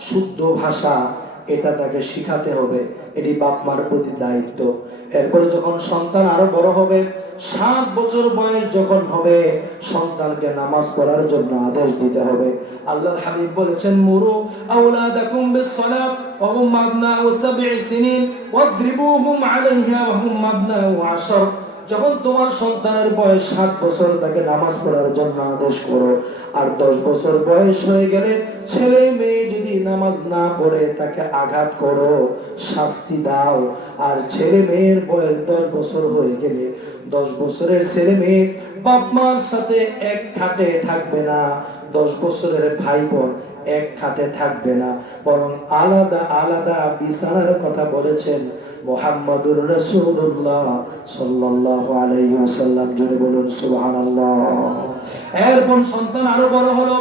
শুদ্ধ ভাষা, এটা তাকে শিখাতে হবে। এটি বাপ মার প্রতি দায়িত্ব। এরপরে যখন সন্তান আরো বড় হবে, 7 বছর বয়স যখন হবে, সন্তানকে নামাজ পড়ার জন্য আদেশ দিতে হবে। আল্লাহর হাবিব বলেছেন মুরু আওলাদাকুম বিস-সালাত ওয়া হুম আবনাউ 7 সিনিন ওয়াদরিবুহুম আলাইহা ওয়া হুম আবনাউ 10। যখন তোমার সন্তানের বয়স 7 বছর, তাকে নামাজ পড়ার জন্য আদেশ করো। আর 10 বছর বয়স হয়ে গেলে ছেলে মেয়ে যদি নামাজ না পড়ে তাকে আঘাত করো, শাস্তি দাও। আর ছেলে মেয়ের বয়স 10 বছর হয়ে গেলে 10 বছরের ছেলে মেয়ে বাপ মার সাথে এক খাটে থাকবে না, 10 বছরের ভাই বোন এক খাটে থাকবে না, বরং আলাদা আলাদা বিছানার কথা বলেছেন মুহাম্মাদুর রাসূলুল্লাহ সাল্লাল্লাহু আলাইহি ওয়াসাল্লাম। জোরে বলুন সুবহানাল্লাহ। এরপর সন্তান আরো বড় হলো,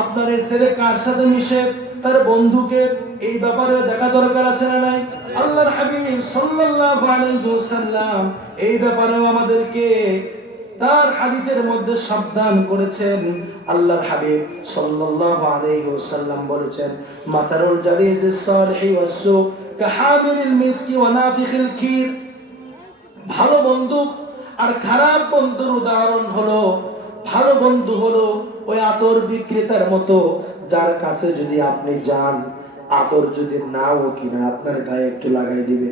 আপনার এই ছেলে কার সাথে মিশে, তার বন্ধুকে, এই ব্যাপারে দেখা দরকার আছে না নাই? আল্লাহর হাবিব সাল্লাল্লাহু আলাইহি ওয়াসাল্লাম এই ব্যাপারেও আমাদেরকে তার হাদিসের মধ্যে সাবধান করেছেন। আল্লাহর হাবিব সাল্লাল্লাহু আলাইহি ওয়াসাল্লাম বলেছেন মাতারুল জালিসিস সালিহি ওয়াসু কাহামিলিল মিসকি ওয়া নাফিখিল কির। ভালো বন্ধু আর খারাপ বন্ধুর উদাহরণ হলো, ভালো বন্ধু হলো ওই আতর বিক্রেতার মতো, যার কাছে যদি আপনি যান, আতর যদি নাও কিনে আপনার গায়ে একটু লাগাই দিবে,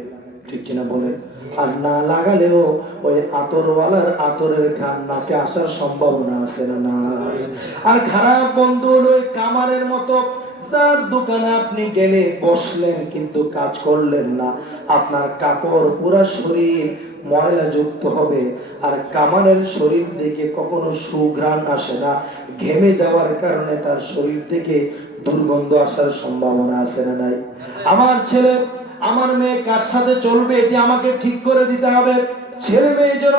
ঠিক কিনা বলেন? আর না লাগালেও ওই আতরওয়ালার আতরের ঘ্রাণ নাকে আসার সম্ভাবনা আছে না? আর খারাপ বন্ধু হলো ওই কামারের মতো, যার দোকানে আপনি গেলে বসলেন কিন্তু কাজ করলেন না, আপনার কাপড় পুরো শরীর ময়লা যুক্ত হবে। আর কামারের শরীর থেকে কখনো সুঘ্রাণ আসে না, ঘেমে যাওয়ার কারণে তার শরীর থেকে দুর্গন্ধ আসার সম্ভাবনা আছে না নাই? আমার ছেলে আমার মেয়ে কার সাথে চলবে যে আমাকে ঠিক করে দিতে হবে। ছেলে মেয়ে যেন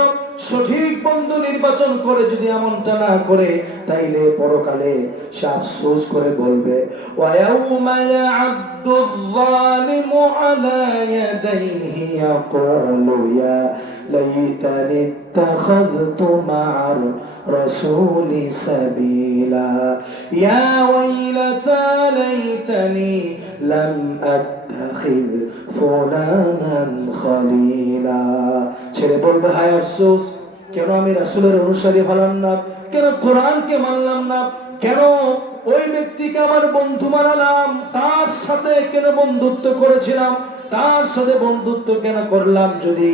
সঠিক বন্ধু নির্বাচন করে যদি এমনটা না করে, তাইলে পরকালে সে আফসোস করে বলবে, ওয়ায়াউমা ইয়া'আদ্দুয যালিমু আলা ইয়াদাইহি ইয়াকুলু ইয়া লাইতানি ইত্তাখাযতু মা'আর রাসূলি সাবিলা ইয়া ওয়াইলাতা লাইতানি লাম আত্তাখিয ফুলানান খলিলা। ছেলে বলবে, হায় আফসোস, কেন আমি রাসূলের অনুসারী হলাম না, কেন কোরআনকে মানলাম না, কেন ওই ব্যক্তিকে আমার বন্ধু বানালাম, তার সাথে কেন বন্ধুত্ব করেছিলাম, তার সাথে বন্ধুত্ব কেন করলাম, যদি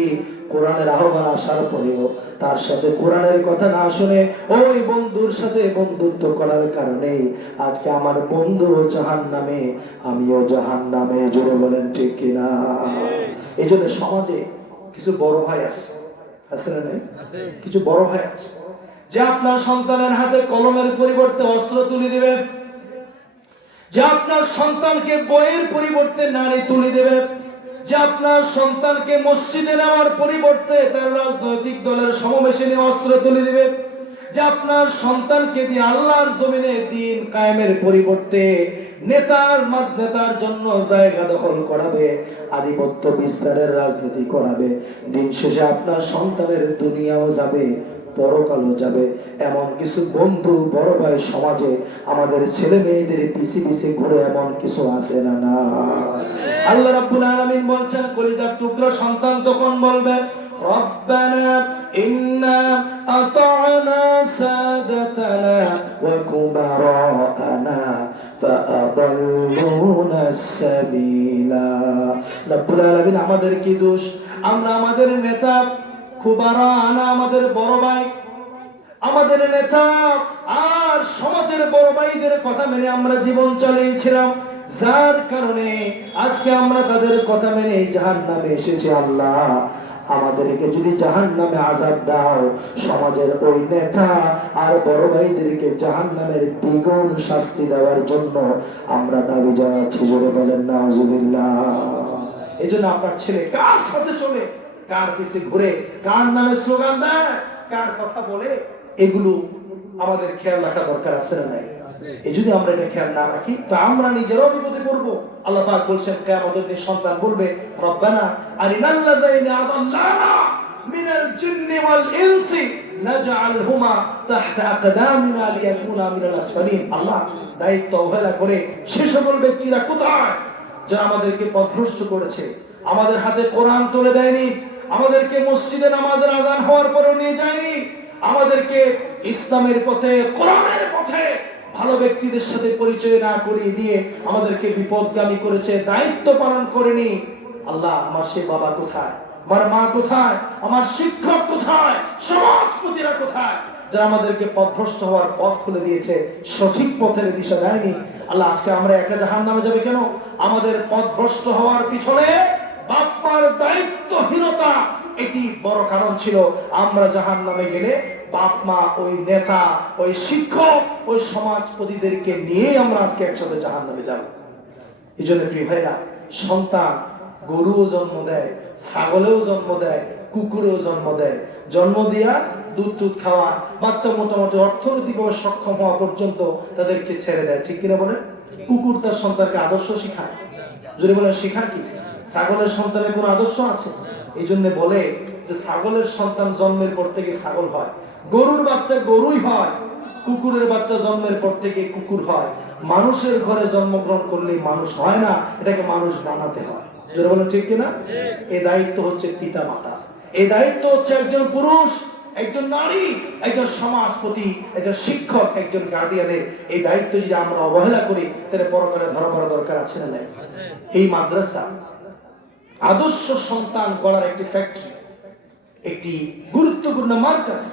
কোরআনের আহ্বান আসার পরেও তার সাথে কোরআনের কথা না শুনে ওই বন্ধুর সাথে বন্ধুত্ব করার কারণে আজকে আমার বন্ধু জাহান্নামে, আমিও জাহান্নামে। জোরে বলেন ঠিক কিনা? এই জন্য সমাজে কিছু বড় ভাই আছে, আছে না নাই? কিছু বড় ভাই আছে যে আপনার সন্তানের হাতে কলমের পরিবর্তে অস্ত্র তুলে দিবে, যে আপনার সন্তানকে বইয়ের পরিবর্তে নারী তুলে দেবে, যে আপনার সন্তানকে মসজিদে নেওয়ার পরিবর্তে তার রাজনৈতিক দলের সমাবেশে নিয়ে অস্ত্র তুলে দিবে, যে আপনার সন্তানকে দিয়ে আল্লাহর জমিনে দ্বীন কায়েমের পরিবর্তে নেতার জন্য জায়গা দখল করাবে, আধিপত্য বিস্তারের রাজনীতি করাবে। দিন শেষে আপনার সন্তানের দুনিয়াও যাবে, পরকালও যাবে। এমন কিছু বন্ধু বড় ভাই সমাজে আমাদের ছেলে মেয়েদের পিছে পিছে ঘুরে এমন কিছু আছে না? না। আল্লাহ রাব্বুল আলামিন বলছেন, কলিজার টুকরা সন্তান তখন বলবে, রব্বানা ইন্না আতা'না সাদাতানা ওয়া কুবারা'না ফাআদাল্লুনা সাবিলা। রাব্বুল আলামিন আমাদের কি দোষ? আমরা আমাদের নেতা কুবারা'না, আমাদের বড় ভাই, আমাদের নেতা আর সমাজের বড় ভাইদের কথা মেনে আমরা জীবন চালিয়েছিলাম, যার কারণে আজকে আমরা তাদের কথা মেনে জাহান্নামে এসেছি। আল্লাহ, আমাদেরকে যদি জাহান্নামে আযাব দাও, সমাজের ওই নেতা আর বড় ভাইদেরকে জাহান্নামের দ্বিগুণ শাস্তি দেওয়ার জন্য আমরা দাবি জানাচ্ছি। জোরে বলেন নাউজুবিল্লাহ। এজন্য আপনার ছেলে কার সাথে চলে, কার পিছে ঘুরে, কার নামে স্লোগান দেয়, কার কথা বলে, এগুলো আমাদের খেয়াল রাখা দরকার আছে না নাই? এই যদি আমরা এটা খেয়াল না রাখি, তো আমরা নিজেরাও বিপদে পড়বো। আল্লাহ পাক বলছেন, কিয়ামতের দিন সন্তান বলবে, রব্বানা আরিনাল্লাযীনা আদাল্লানা মিনাল জিন্নি ওয়াল ইনসি নাজআলহুমা তাহতা আকদামিনা লিয়াকুনা মিনাল আসফালিন। আল্লাহ, দায়িত্ব অবহেলা করে সে সকল ব্যক্তিরা কোথায় যারা আমাদেরকে পথভ্রষ্ট করেছে, আমাদের হাতে কোরআন তুলে দেয়নি, আমাদেরকে মসজিদে নামাজের আযান হওয়ার পরেও নিয়ে যায়নি, আমাদেরকে ইসলামের পথে, কোরআনের পথে ভালো ব্যক্তিদের সাথে পরিচয় না করিয়ে দিয়ে আমাদেরকে বিপদগামী করেছে, দায়িত্ব পালন করেনি। আল্লাহ, আমার সে বাবা কোথায়, আমার মা কোথায়, আমার শিক্ষক কোথায়, সমাজপতিরা কোথায়, যারা আমাদেরকে পথভ্রষ্ট হওয়ার পথ খুলে দিয়েছে, সঠিক পথের দিশা দেয়নি। আল্লাহ, আজকে আমরা একা জাহান্নামে যাবে কেন? আমাদের পথভ্রষ্ট হওয়ার পিছনে বাপ মার দায়িত্বহীনতা এটি বড় কারণ ছিল। আমরা জাহান্নামে গেলে বাপ মা, ওই নেতা, ওই শিক্ষক, ওই সমাজপতিদেরকে নিয়ে আমরা আজকে একসাথে জাহান্নামে যাব। এই জন্য প্রিয় ভাইরা, সন্তান গরুও জন্ম দেয়, ছাগলেও জন্ম দেয়, কুকুরেও জন্ম দেয়। জন্ম দিয়া দুধ টুধ খাওয়া, বাচ্চা মোটামুটি অর্থনৈতিকভাবে সক্ষম হওয়া পর্যন্ত তাদেরকে ছেড়ে দেয়। ঠিক কিনা বলেন? কুকুর তার সন্তানকে আদর্শ শিখায়, যদি বলেন শিখায় কি? ছাগলের সন্তানের কোন আদর্শ আছে? এই জন্য বলে যে ছাগলের সন্তান জন্মের পর থেকে ছাগল হয়, গরুর বাচ্চা গরুই হয়, কুকুরের বাচ্চা জন্মের পর থেকে কুকুর হয়। মানুষের ঘরে জন্মগ্রহণ করলে মানুষ হয় না, এটাকে মানুষ বানাতে হয়। যারা বলেন ঠিক কিনা? এই দায়িত্ব হচ্ছে পিতা মাতা, এই দায়িত্ব হচ্ছে একজন পুরুষ, একজন নারী, একজন সমাজপতি, একজন শিক্ষক, একজন গার্ডিয়ানের। এই দায়িত্ব যদি আমরা অবহেলা করি, তাহলে পরকালে ধরা পড়া দরকার আছে না নাই? এই মাদ্রাসা আদর্শ সন্তান গড়ার একটি ফ্যাক্টরি, একটি গুরুত্বপূর্ণ মার্কাজ।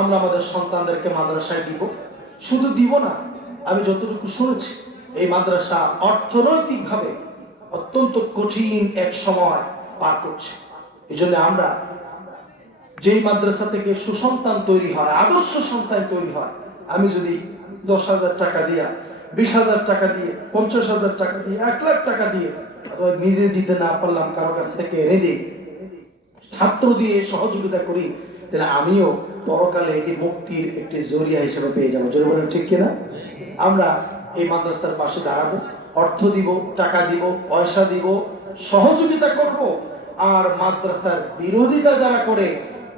আমরা আমাদের সন্তানদেরকে মাদ্রাসায় দিব, শুধু দিব না, আমি যতটুকু শুনেছি এই মাদ্রাসা অর্থনৈতিকভাবে অত্যন্ত কঠিন এক সময় পার করছে। এই জন্য আমরা যেই মাদ্রাসা থেকে সুসন্তান তৈরি হয়, আদর্শ সন্তান তৈরি হয়, আমি যদি 10,000 টাকা দিয়ে, 20,000 টাকা দিয়ে, 50,000 টাকা দিয়ে, 1 লাখ টাকা দিয়ে, অথবা নিজে দিতে না পারলাম কারো কাছ থেকে এনে দিই, ছাত্র দিয়ে সহযোগিতা করি, তাহলে আমিও পরকালে এটি মুক্তির একটি জরিয়া হিসেবে পেয়ে যাবো। জোরে বলেন ঠিক কিনা? আমরা এই মাদ্রাসার পাশে দাঁড়াবো, অর্থ দিব, টাকা দিব, পয়সা দিব, সহযোগিতা করব। আর মাদ্রাসার বিরোধিতা যারা করে,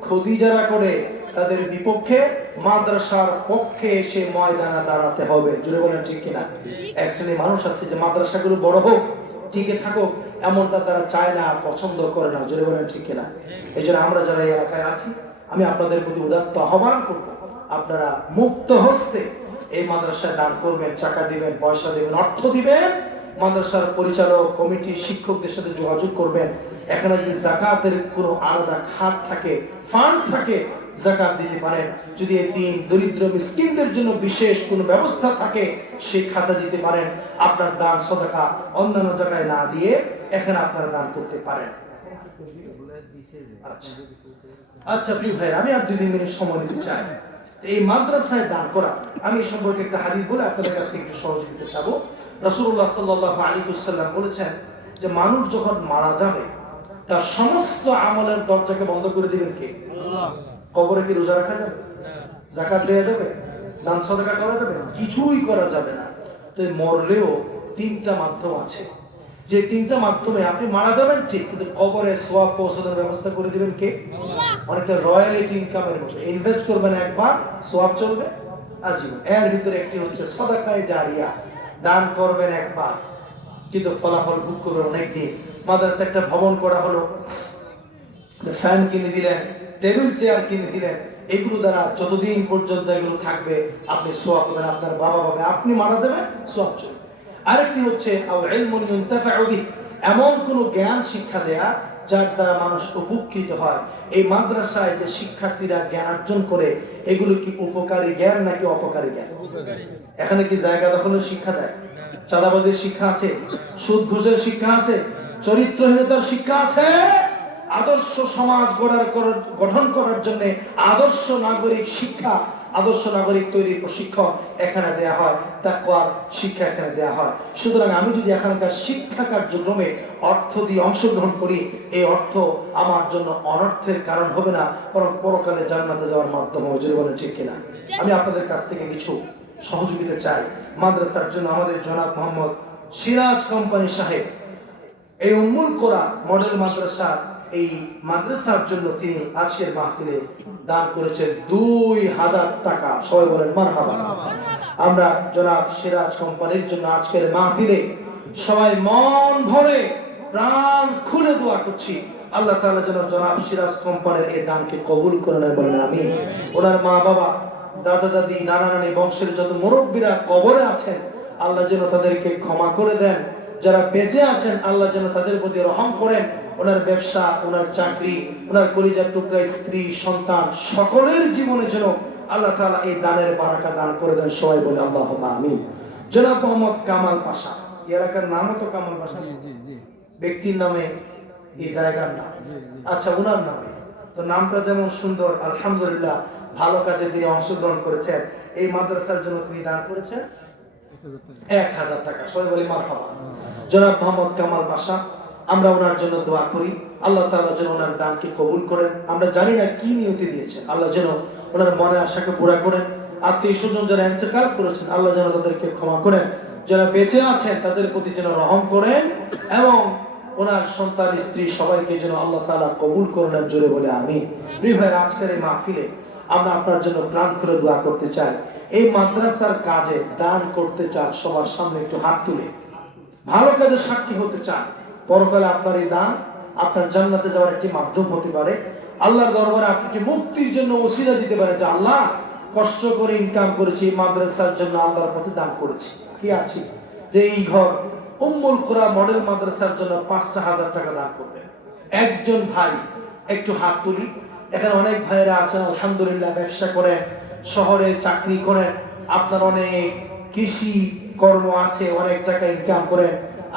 ক্ষতি যারা করে, তাদের বিপক্ষে মাদ্রাসার পক্ষে এসে ময়দানে দাঁড়াতে হবে। জোরে বলেন ঠিক কিনা? এক শ্রেণীর মানুষ আছে যে মাদ্রাসাগুলো বড় হোক, টিকে থাকুক, এমনটা তারা চায় না, পছন্দ করে না। জোরে বলেন ঠিক কিনা? এই জন্য আমরা যারা এই এলাকায় আছি, আমি আপনাদের প্রতি উদাত্ত আহ্বান করব, আপনারা মুক্ত হস্তে এই মাদ্রাসায় দান করবেন, টাকা দিবেন, পয়সা দিবেন, অর্থ দিবেন। মাদ্রাসার পরিচালক কমিটি শিক্ষকদের সাথে যোগাযোগ করবেন। এখানে যদি যাকাতের কোনো আলাদা খাত থাকে, ফান্ড থাকে, যাকাত দিতে পারেন। যদি এতিম, দরিদ্র, মিসকিনদের জন্য বিশেষ কোনো ব্যবস্থা থাকে, সেই খাতা দিতে পারেন। আপনার দান সদকা অন্যান্য জায়গায় না দিয়ে এখানে আপনারা দান করতে পারেন। আচ্ছা প্রিয় ভাই, আমি আর 2-3 মিনিট সময় নিতে চাই। এই মাদ্রাসায় দান করা, আমি সম্পর্কে একটা হাদিস বলে আপনাদের কাছ থেকে একটু সহযোগিতা চাবো। রাসূলুল্লাহ সাল্লাল্লাহু আলাইহি ওয়াসাল্লাম বলেছেন যে মানুষ যখন মারা যাবে তার সমস্ত আমলের দরজাকে বন্ধ করে দিবেন কে? আল্লাহ। কবরে কি রোজা রাখা যাবে? যাকাত দেওয়া যাবে? দান সদকা করা যাবে? কিছুই করা যাবে না। তো মরলেও 3টা মাধ্যম আছে, যে 3টা মাধ্যমে আপনি মারা যাবেন ঠিক, কিন্তু কবরে সওয়াব পৌঁছানোর ব্যবস্থা করে দিবেন কে? আল্লাহ। অনেকটা রয়্যালিটি ইনকামের মতো, ইনভেস্ট করবেন একবার, সওয়াব চলবে আজীবন। এর ভিতরে একটি হচ্ছে সাদাকায়ে জারিয়া, দান করবেন একবার কিন্তু ফলাফল ভোগ করবেন অনেক দিন। মাদ্রাসা একটা ভবন করা হলো, ফ্যান কিনে দিলেন, টেবিল চেয়ার কিনে দিলেন, এগুলো দ্বারা যতদিন পর্যন্ত এগুলো থাকবে আপনি সওয়াব পাবেন, আপনার বাবা পাবে, আপনি মারা যাবেন, সওয়াব চলবে। আরেকটি হচ্ছে এমন কোন জ্ঞান শিক্ষা দেয়া যার দ্বারা মানুষ উপকৃত হয়। এই মাদ্রাসায় যে শিক্ষার্থীরা জ্ঞান অর্জন করে, এগুলো কি উপকারী জ্ঞান নাকি অপকারী জ্ঞান? এখানে কি জায়গা দখলের শিক্ষা দেয়? চাঁদাবাজির শিক্ষা আছে? সুদ ঘুষের শিক্ষা আছে? চরিত্রহীনতার শিক্ষা আছে? আদর্শ সমাজ গঠন করার জন্য আদর্শ নাগরিক শিক্ষা, আদর্শ নাগরিক তৈরির প্রশিক্ষণ এখানে দেয়া হয়, তাকওয়ার শিক্ষা এখানে দেয়া হয়। সুতরাং আমি যদি এখানকার শিক্ষা কার্যক্রমে অর্থ দিয়ে অংশগ্রহণ করি, এই অর্থ আমার জন্য অনর্থের কারণ হবে না, বরং পরকালে জান্নাতে যাওয়ার মাধ্যম হবে। যদি বলেন ঠিক কিনা? আমি আপনাদের কাছ থেকে কিছু সহযোগিতা চাই। মাদ্রাসার জন্য আমাদের জনাব মোহাম্মদ সিরাজ কোম্পানি সাহেব এই উম্মুল কোরা মডেল মাদ্রাসা, এই মাদ্রাসার জন্য তিনি আজকের মাহফিলে দান করেছেন 2000 টাকা। সবাই বলেন মারহাবা। আমরা জনাব সিরাজ কোম্পানির জন্য আজকের মাহফিলে সবাই মন ভরে প্রাণ খুলে দোয়া করছি, আল্লাহ তাআলা যেন জনাব সিরাজ কোম্পানির এই দানকে কবুল করে নেন, বলেন আমিন। ওনার মা বাবা, দাদা দাদি, নানা নানি, বংশের যত মুরব্বীরা কবরে আছেন, আল্লাহ যেন তাদেরকে ক্ষমা করে দেন। যারা বেঁচে আছেন, আল্লাহ যেন তাদের প্রতি রহম করেন। ওনার ব্যবসা, ওনার চাকরি, ওনার কলিজার টুকরা স্ত্রী, সন্তান, সকলের জীবনে যেন আল্লাহ তাআলা এই দানের বারাকা দান করে দেন। সবাই বলে আল্লাহুম্মা আমিন। জনাব মোহাম্মদ কামাল পাশা, এই এলাকার নামও তো কামাল পাশা, ব্যক্তির নামে এই জায়গার নাম, আচ্ছা ওনার নামে তো, নামটা যেমন সুন্দর, আলহামদুলিল্লাহ ভালো কাজে তিনি অংশগ্রহণ করেছেন। এই মাদ্রাসার জন্য তিনি দান করেছেন 1000 টাকা। সবাই বলি মারহাবা। জনাব মোহাম্মদ কামাল পাশা, আমরা ওনার জন্য দোয়া করি, আল্লাহ তাআলা যেন ওনার দানকে কবুল করেন। আমরা জানি না কি নিয়তি দিয়েছেন, আল্লাহ যেন ওনার মনের আশাকে পুরা করেন। আত্মীয় স্বজন যারা ইন্তেকাল করেছেন, আল্লাহ যেন তাদেরকে ক্ষমা করেন। যারা বেঁচে আছেন তাদের প্রতি যেন রহম করেন, এবং ওনার সন্তান, স্ত্রী সবাইকে যেন আল্লাহ তাআলা কবুল করেন। জোরে বলে আমিন। প্রিয় ভাই, আজকের এই মাহফিলে আমরা আপনার জন্য প্রাণ খুলে দোয়া করতে চাই। এই মাদ্রাসার কাজে দান করতে চান, সবার সামনে একটু হাত তুলে ভালো কাজে সাক্ষী হতে চান, পরকালে আপনার এই দান আপনার জান্নাতে যাওয়ার একটি মাধ্যম হতে পারে। আল্লাহর দরবারে আপনাকে মুক্তির জন্য ওসিলা দিতে পারে যে আল্লাহ কষ্ট করে ইনকাম করেছি, মাদ্রাসার জন্য আল্লাহর পথে দান করেছি। কি আছে যে এই ঘর উম্মুল কোরা মডেল মাদ্রাসার জন্য 5,000 টাকা দান করবেন। একজন ভাই একটু হাত তুলি। এখানে অনেক ভাইরা আছেন আলহামদুলিল্লাহ, ব্যবসা করেন, শহরে চাকরি করেন, আপনার অনেক কৃষি কর্ম আছে, অনেক টাকা ইনকাম করেন,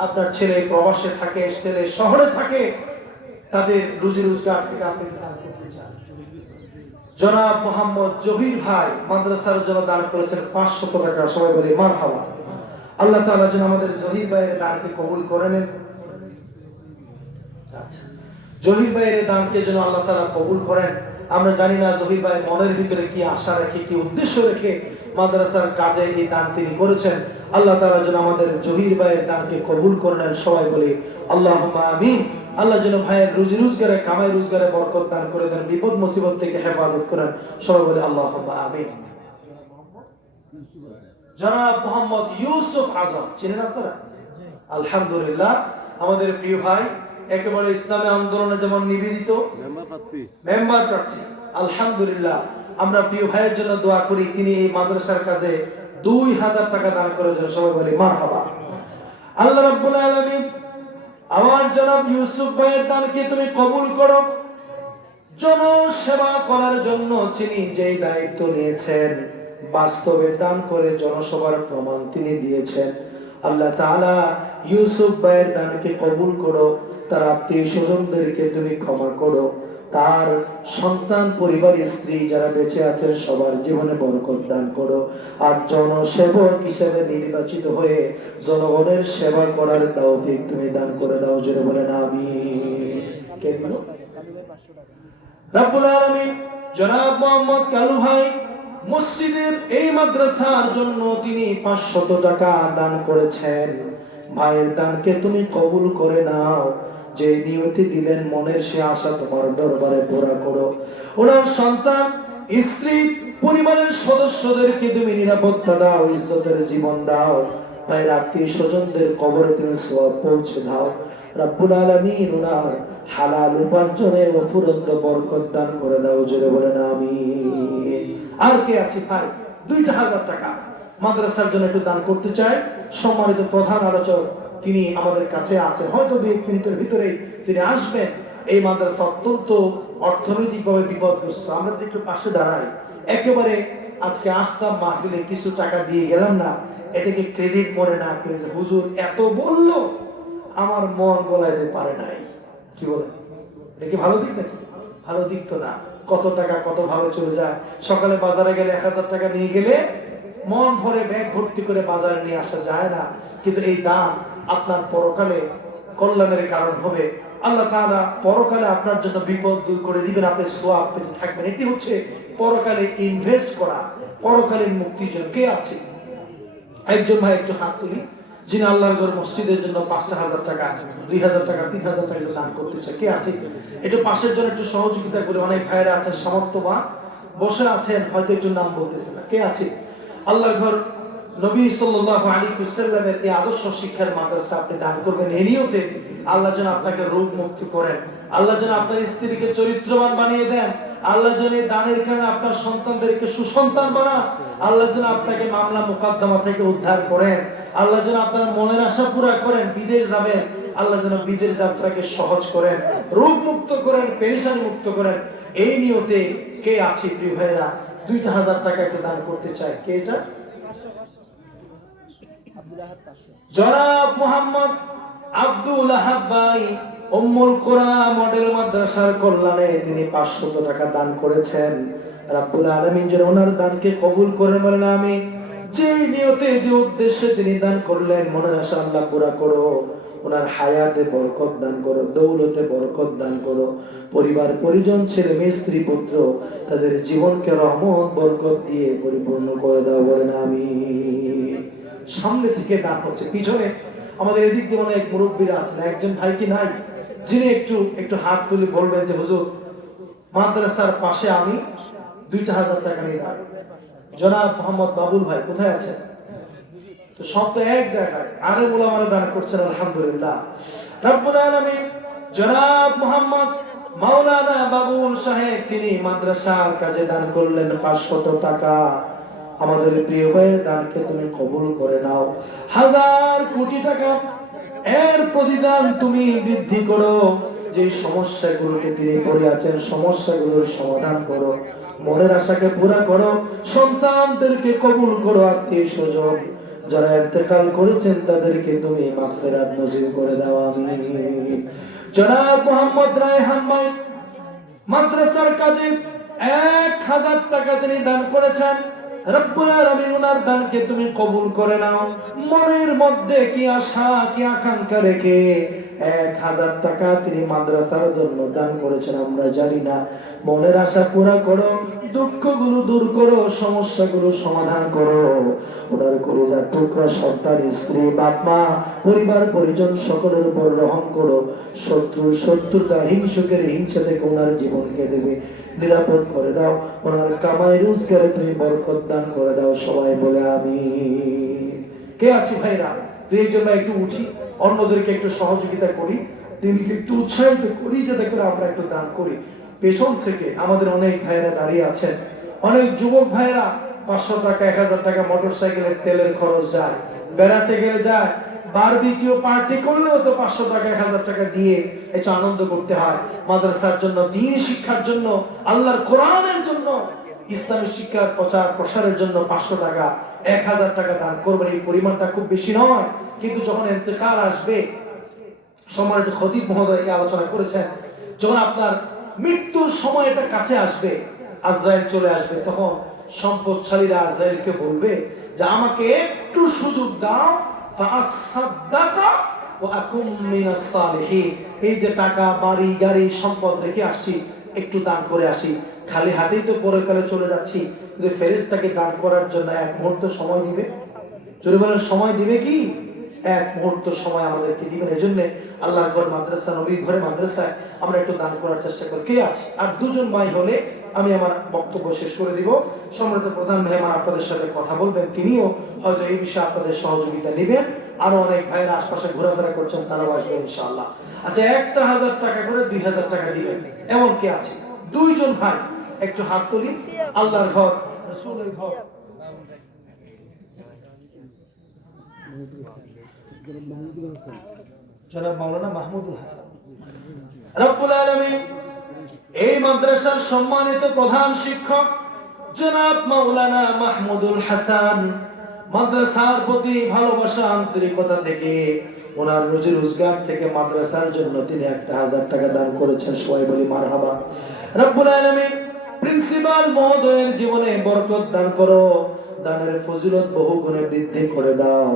আপনার ছেলে প্রবাসে থাকে, ছেলে শহরে থাকে, তাদের রুজি রোজগার থেকে আপনি দান করতে চান। জনাব মোহাম্মদ জহির ভাই মাদ্রাসার জন্য দান করেছেন 500 টাকা। সবাই বলি মারহাবা। আল্লাহ তাআলা যেন আমাদের জহির ভাইয়ের দানকে কবুল করে নেন। আচ্ছা, জহির ভাইয়ের দানকে যেন আল্লাহ তাআলা কবুল করেন। আমরা জানি না জহির ভাই মনের ভিতরে কি আশা রেখে, কি উদ্দেশ্য রেখে মাদ্রাসার কাজে এই দান তিনি করেছেন। আল্লাহ তাআলা যেন আমাদের জহির ভাইয়ের দানকে কবুল করে নেন। সবাই বলি আল্লাহুম্মা আমিন। আল্লাহ যেন ভাইয়ের রুজি রোজগারে, কামাই রোজগারে বরকত দান করে দেন, বিপদ মুসিবত থেকে হেফাজত করেন। সবাই বলি আল্লাহুম্মা আমিন। জনাব মোহাম্মদ ইউসুফ আজম চিনেন আপনারা? আলহামদুলিল্লাহ, আমাদের প্রিয় ভাই, একেবারে ইসলামী আন্দোলনে যেমন নিবেদিত মেম্বার প্রার্থী। আলহামদুলিল্লাহ, আমরা প্রিয় ভাইয়ের জন্য দোয়া করি, তিনি এই মাদ্রাসার কাজে 2000 টাকা দান করেছেন। সবাই বলি মারহাবা। আল্লাহ রাব্বুল আলামিন আমার জনাব ইউসুফ ভাইয়ের দানকে তুমি কবুল করো। জনসেবা করার জন্য তিনি যেই দায়িত্ব নিয়েছেন, বাস্তবে দান করে জনসভার প্রমাণ তিনি দিয়েছেন। আল্লাহ তাআলা ইউসুফ ভাইয়ের দানকে কবুল করো, তার আত্মীয় স্বজনদেরকে তুমি ক্ষমা করো, তার সন্তান, পরিবার, স্ত্রী যারা বেঁচে আছেন সবার জীবনে বরকত দান করো। আর জনসেবক হিসেবে নির্বাচিত হয়ে জনগণের সেবা করার তৌফিক তুমি দান করে দাও। জোরে বলেন আমিন। কে দিল? রব্বুল আলামিন জনাব মোহাম্মদ কালু ভাই মসজিদের এই মাদ্রাসার জন্য তিনি 500 টাকা দান করেছেন। ভাইয়ের দানকে তুমি কবুল করে নাও। যে নিয়তি দিলেন মনের সে আশা তোমার দরবারে পুরা করো। ওনার সন্তান, স্ত্রী, পরিবারের সদস্যদেরকে তুমি নিরাপত্তা দাও, ইজ্জতের জীবন দাও। ভাইয়ের আত্মীয় স্বজনদের কবরে তুমি সওয়াব পৌঁছে দাও। রব্বুল আলামিন ওনার হালাল উপার্জনে অফুরন্ত বরকত দান করে দাও। জোরে বলেন আমিন। আর কে আছে ভাই 2000 টাকা মাদ্রাসার জন্য একটু দান করতে চায়? সম্মানিত প্রধান আলোচক তিনি আমাদের কাছে আছে, হয়তো 2 মিনিটের ভিতরেই তিনি আসবেন। এই মাদ্রাসা অত্যন্ত অর্থনৈতিকভাবে বিপদগ্রস্ত। আমরা যদি একটু পাশে দাঁড়াই, একেবারে আজকে আসলাম মাহফিলে কিছু টাকা দিয়ে গেলাম না, এটাকে ক্রেডিট মনে না করে যে হুজুর এত বললো আমার মন গলাইতে পারে নাই, কি বলে? এটা কি ভালো দিক নাকি? ভালো দিক তো না। কত টাকা কত ভাবে চলে যায়। সকালে বাজারে গেলে 1000 টাকা নিয়ে গেলে মন ভরে ব্যাগ ভর্তি করে বাজারে নিয়ে আসা যায় না, কিন্তু এই দান আপনার পরকালে কল্যাণের কারণ হবে। আল্লাহ তাআলা পরকালে আপনার জন্য বিপদ দূর করে দিবেন, আপনি সওয়াব পেতে থাকবেন। এটি হচ্ছে পরকালে ইনভেস্ট করা, পরকালীন মুক্তির জন্য। কে আছে? একজন ভাই একটু হাত তুলি, যিনি আল্লাহর ঘর মসজিদের জন্য 5000 টাকা, 2000 টাকা, 3000 টাকা দান করতে চায়। কে আছে? একটু পাশের জন্য একটু সহযোগিতা করে। অনেক ভাইরা আছেন সামর্থ্যবান, বসে আছেন, হয়তো একটু নাম বলতেছে না। কে আছে? আল্লাহর ঘর নবী সাল্লাল্লাহু আলাইহি ওয়াসাল্লামের এই আদর্শ শিক্ষার মাদ্রাসা আপনি দান করবেন এই নিয়তে। আল্লাহ যেন আপনাকে রোগ মুক্তি করেন, আল্লাহ যেন আপনার স্ত্রীকে চরিত্রবান বানিয়ে দেন, আল্লাহ যেন দানের কারণে আপনার সন্তানদেরকে সুসন্তান বানান, আল্লাহ যেন আপনাকে মামলা মুকদ্দমা থেকে উদ্ধার করেন, আল্লাহ যেন আপনার মনের আশা পুরা করেন। বিদেশ যাবেন, আল্লাহ যেন বিদেশ যাত্রাকে সহজ করেন, রোগ মুক্ত করেন, পেরেশানি মুক্ত করেন। এই নিয়তে কে আছে প্রিয় ভাইরা 2000 টাকা একটু দান করতে চায়? কে এটা? জনাব মোহাম্মদ আব্দুল আহাব ভাই উম্মুল কুরা মডেল মাদ্রাসার কল্যাণে তিনি 500 টাকা দান করেছেন। রাব্বুল আলামিন যেন ওনার দানকে কবুল করেন, বলেন আমিন। যে নিয়তে, যে উদ্দেশ্যে তিনি দান করলেন, মনের আশা আল্লাহ পুরা করো। ওনার হায়াতে বরকত দান করো, দৌলতে বরকত দান করো। পরিবার পরিজন, ছেলে মেয়ে, স্ত্রী পুত্র, তাদের জীবনকে রহমত বরকত দিয়ে পরিপূর্ণ করে দাও, বলেন আমিন। সামনে থেকে দান হচ্ছে, পিছনে আমাদের এদিক দিয়ে অনেক মুরব্বীরা আছেন। একজন ভাই কি নাই যিনি একটু হাত তুলে বলবেন যে হুজুর মাদ্রাসার পাশে আমি 2000 টাকা নিয়ে দান। জনাব মোহাম্মদ বাবুল ভাই কোথায় আছেন? তো সব তো এক জায়গায়, আরে ওলামারা দান করছেন, আলহামদুলিল্লাহ। রব্বুল আলামিন জনাব মোহাম্মদ মাওলানা বাবুল সাহেব তিনি মাদ্রাসার কাজে দান করলেন 500 টাকা। আমাদের প্রিয় ভাইয়ের দানকে তুমি কবুল করে নাও। 1000 কোটি টাকা এর প্রতিদান তুমি বৃদ্ধি করো। যে সমস্যাগুলোকে তিনি পড়ে আছেন, সমস্যাগুলোর সমাধান করো, মনের আশাকে পুরা করো, সন্তানদেরকে কবুল করো, আত্মীয় স্বজন যারা ইন্তেকাল করেছেন তাদেরকে তুমি মাগফিরাত নসিব করে দাও, আমিন। জনাব মোহাম্মদ রায়হান ভাই মাদ্রাসার কাজে 1000 টাকা তিনি দান করেছেন। রব্বুল আলামিন ওনার দানকে তুমি কবুল করে নাও। মনের মধ্যে কি আশা কি আকাঙ্ক্ষা রেখে 1000 টাকা তিনি মাদ্রাসার জন্য দান করেছেন আমরা জানি না। মনের আশা পুরা করো, দুঃখগুলো দূর করো, সমস্যাগুলো সমাধান করো। ওনার কলিজার টুকরা সন্তান, স্ত্রী, বাপ মা, পরিবার পরিজন সকলের উপর রহম করো। শত্রুতা হিংসুকের হিংসা থেকে ওনার জীবনকে দেবে নিরাপদ করে দাও। ওনার কামাই রোজগারে তুমি বরকত দান করে দাও। সবাই বলে আমিন। কে আছি ভাইরা? দুই জন্য একটু উঠি, অন্যদেরকে একটু সহযোগিতা করি, দিনকে একটু উৎসাহিত করি যাতে করে আমরা একটু দান করি। পেছন থেকে আমাদের অনেক ভাইরা দাঁড়িয়ে আছেন, অনেক যুবক ভাইরা 500 টাকা 1000 টাকা মোটরসাইকেলের তেলের খরচ যায়, বেড়াতে গেলে যায়, বারবিকিউ পার্টি করলেও তো 500 টাকা 1000 টাকা দিয়ে একটু আনন্দ করতে হয়। মাদ্রাসার জন্য, দ্বীন শিক্ষার জন্য, আল্লাহর কোরআনের জন্য, ইসলামী শিক্ষার প্রচার প্রসারের জন্য 500 টাকা 1000 টাকা দান করবেন। এই পরিমাণটা খুব বেশি নয়, কিন্তু যখন ইন্তেকাল আসবে, সম্মানিত খতিব মহোদয়কে আলোচনা করেছেন, যখন আপনার মৃত্যুর সময়টা কাছে আসবে, আজরাইল চলে আসবে, তখন সম্পদশালীরা আজরাইলকে বলবে যে আমাকে একটু সুযোগ দাও, ফাআসাদদাকা ওয়া আকুম মিনাস সালিহিন। এই যে টাকা বাড়ি গাড়ি সম্পদ রেখে আসছি, একটু দান করে আসি। খালি হাতেই তো পরকালে চলে যাচ্ছি, কিন্তু ফেরেশতাকে দান করার জন্য এক মুহূর্ত সময় দিবে। জোরে বলেন, সময় দিবে কি? এক মুহূর্ত সময় আমাদেরকে দিবেন। এই জন্য আল্লাহর ঘর মাদ্রাসা, নবীর ঘরে মাদ্রাসায় আমরা একটু দান করার চেষ্টা করি। কে আছে? আর দুজন ভাই হলে আমি আমার বক্তব্য শেষ করে দিব। সম্মানিত প্রধান মেহমান আপনাদের সাথে কথা বলবেন, তিনিও হয়তো এই বিষয়ে আপনাদের সহযোগিতা নেবেন। আরো অনেক ভাইরা আশপাশে ঘোরাফেরা করছেন, তারাও আসবেন ইনশাআল্লাহ। আচ্ছা, 1000 টাকা করে 2000 টাকা দিবেন, এমন কে আছে? দুইজন ভাই, একটু হাত তুলি। আল্লাহর ঘর, রাসূলের ঘর, জনাব মাওলানা মাহমুদুল হাসান। রব্বুল আলামিন এই মাদ্রাসার সম্মানিত প্রধান শিক্ষক জনাব মাওলানা মাহমুদুল হাসান, মাদ্রাসার প্রতি ভালোবাসা আন্তরিকতা থেকে ওনার রুজি রোজগার থেকে মাদ্রাসার জন্য তিনি 1000 টাকা দান করেছেন। সবাই বলি মারহাবা। রব্বুল আলামিন প্রিন্সিপাল মহোদয়ের জীবনে বরকত দান করো, দানের ফজিলত বহু গুণে বৃদ্ধি করে দাও।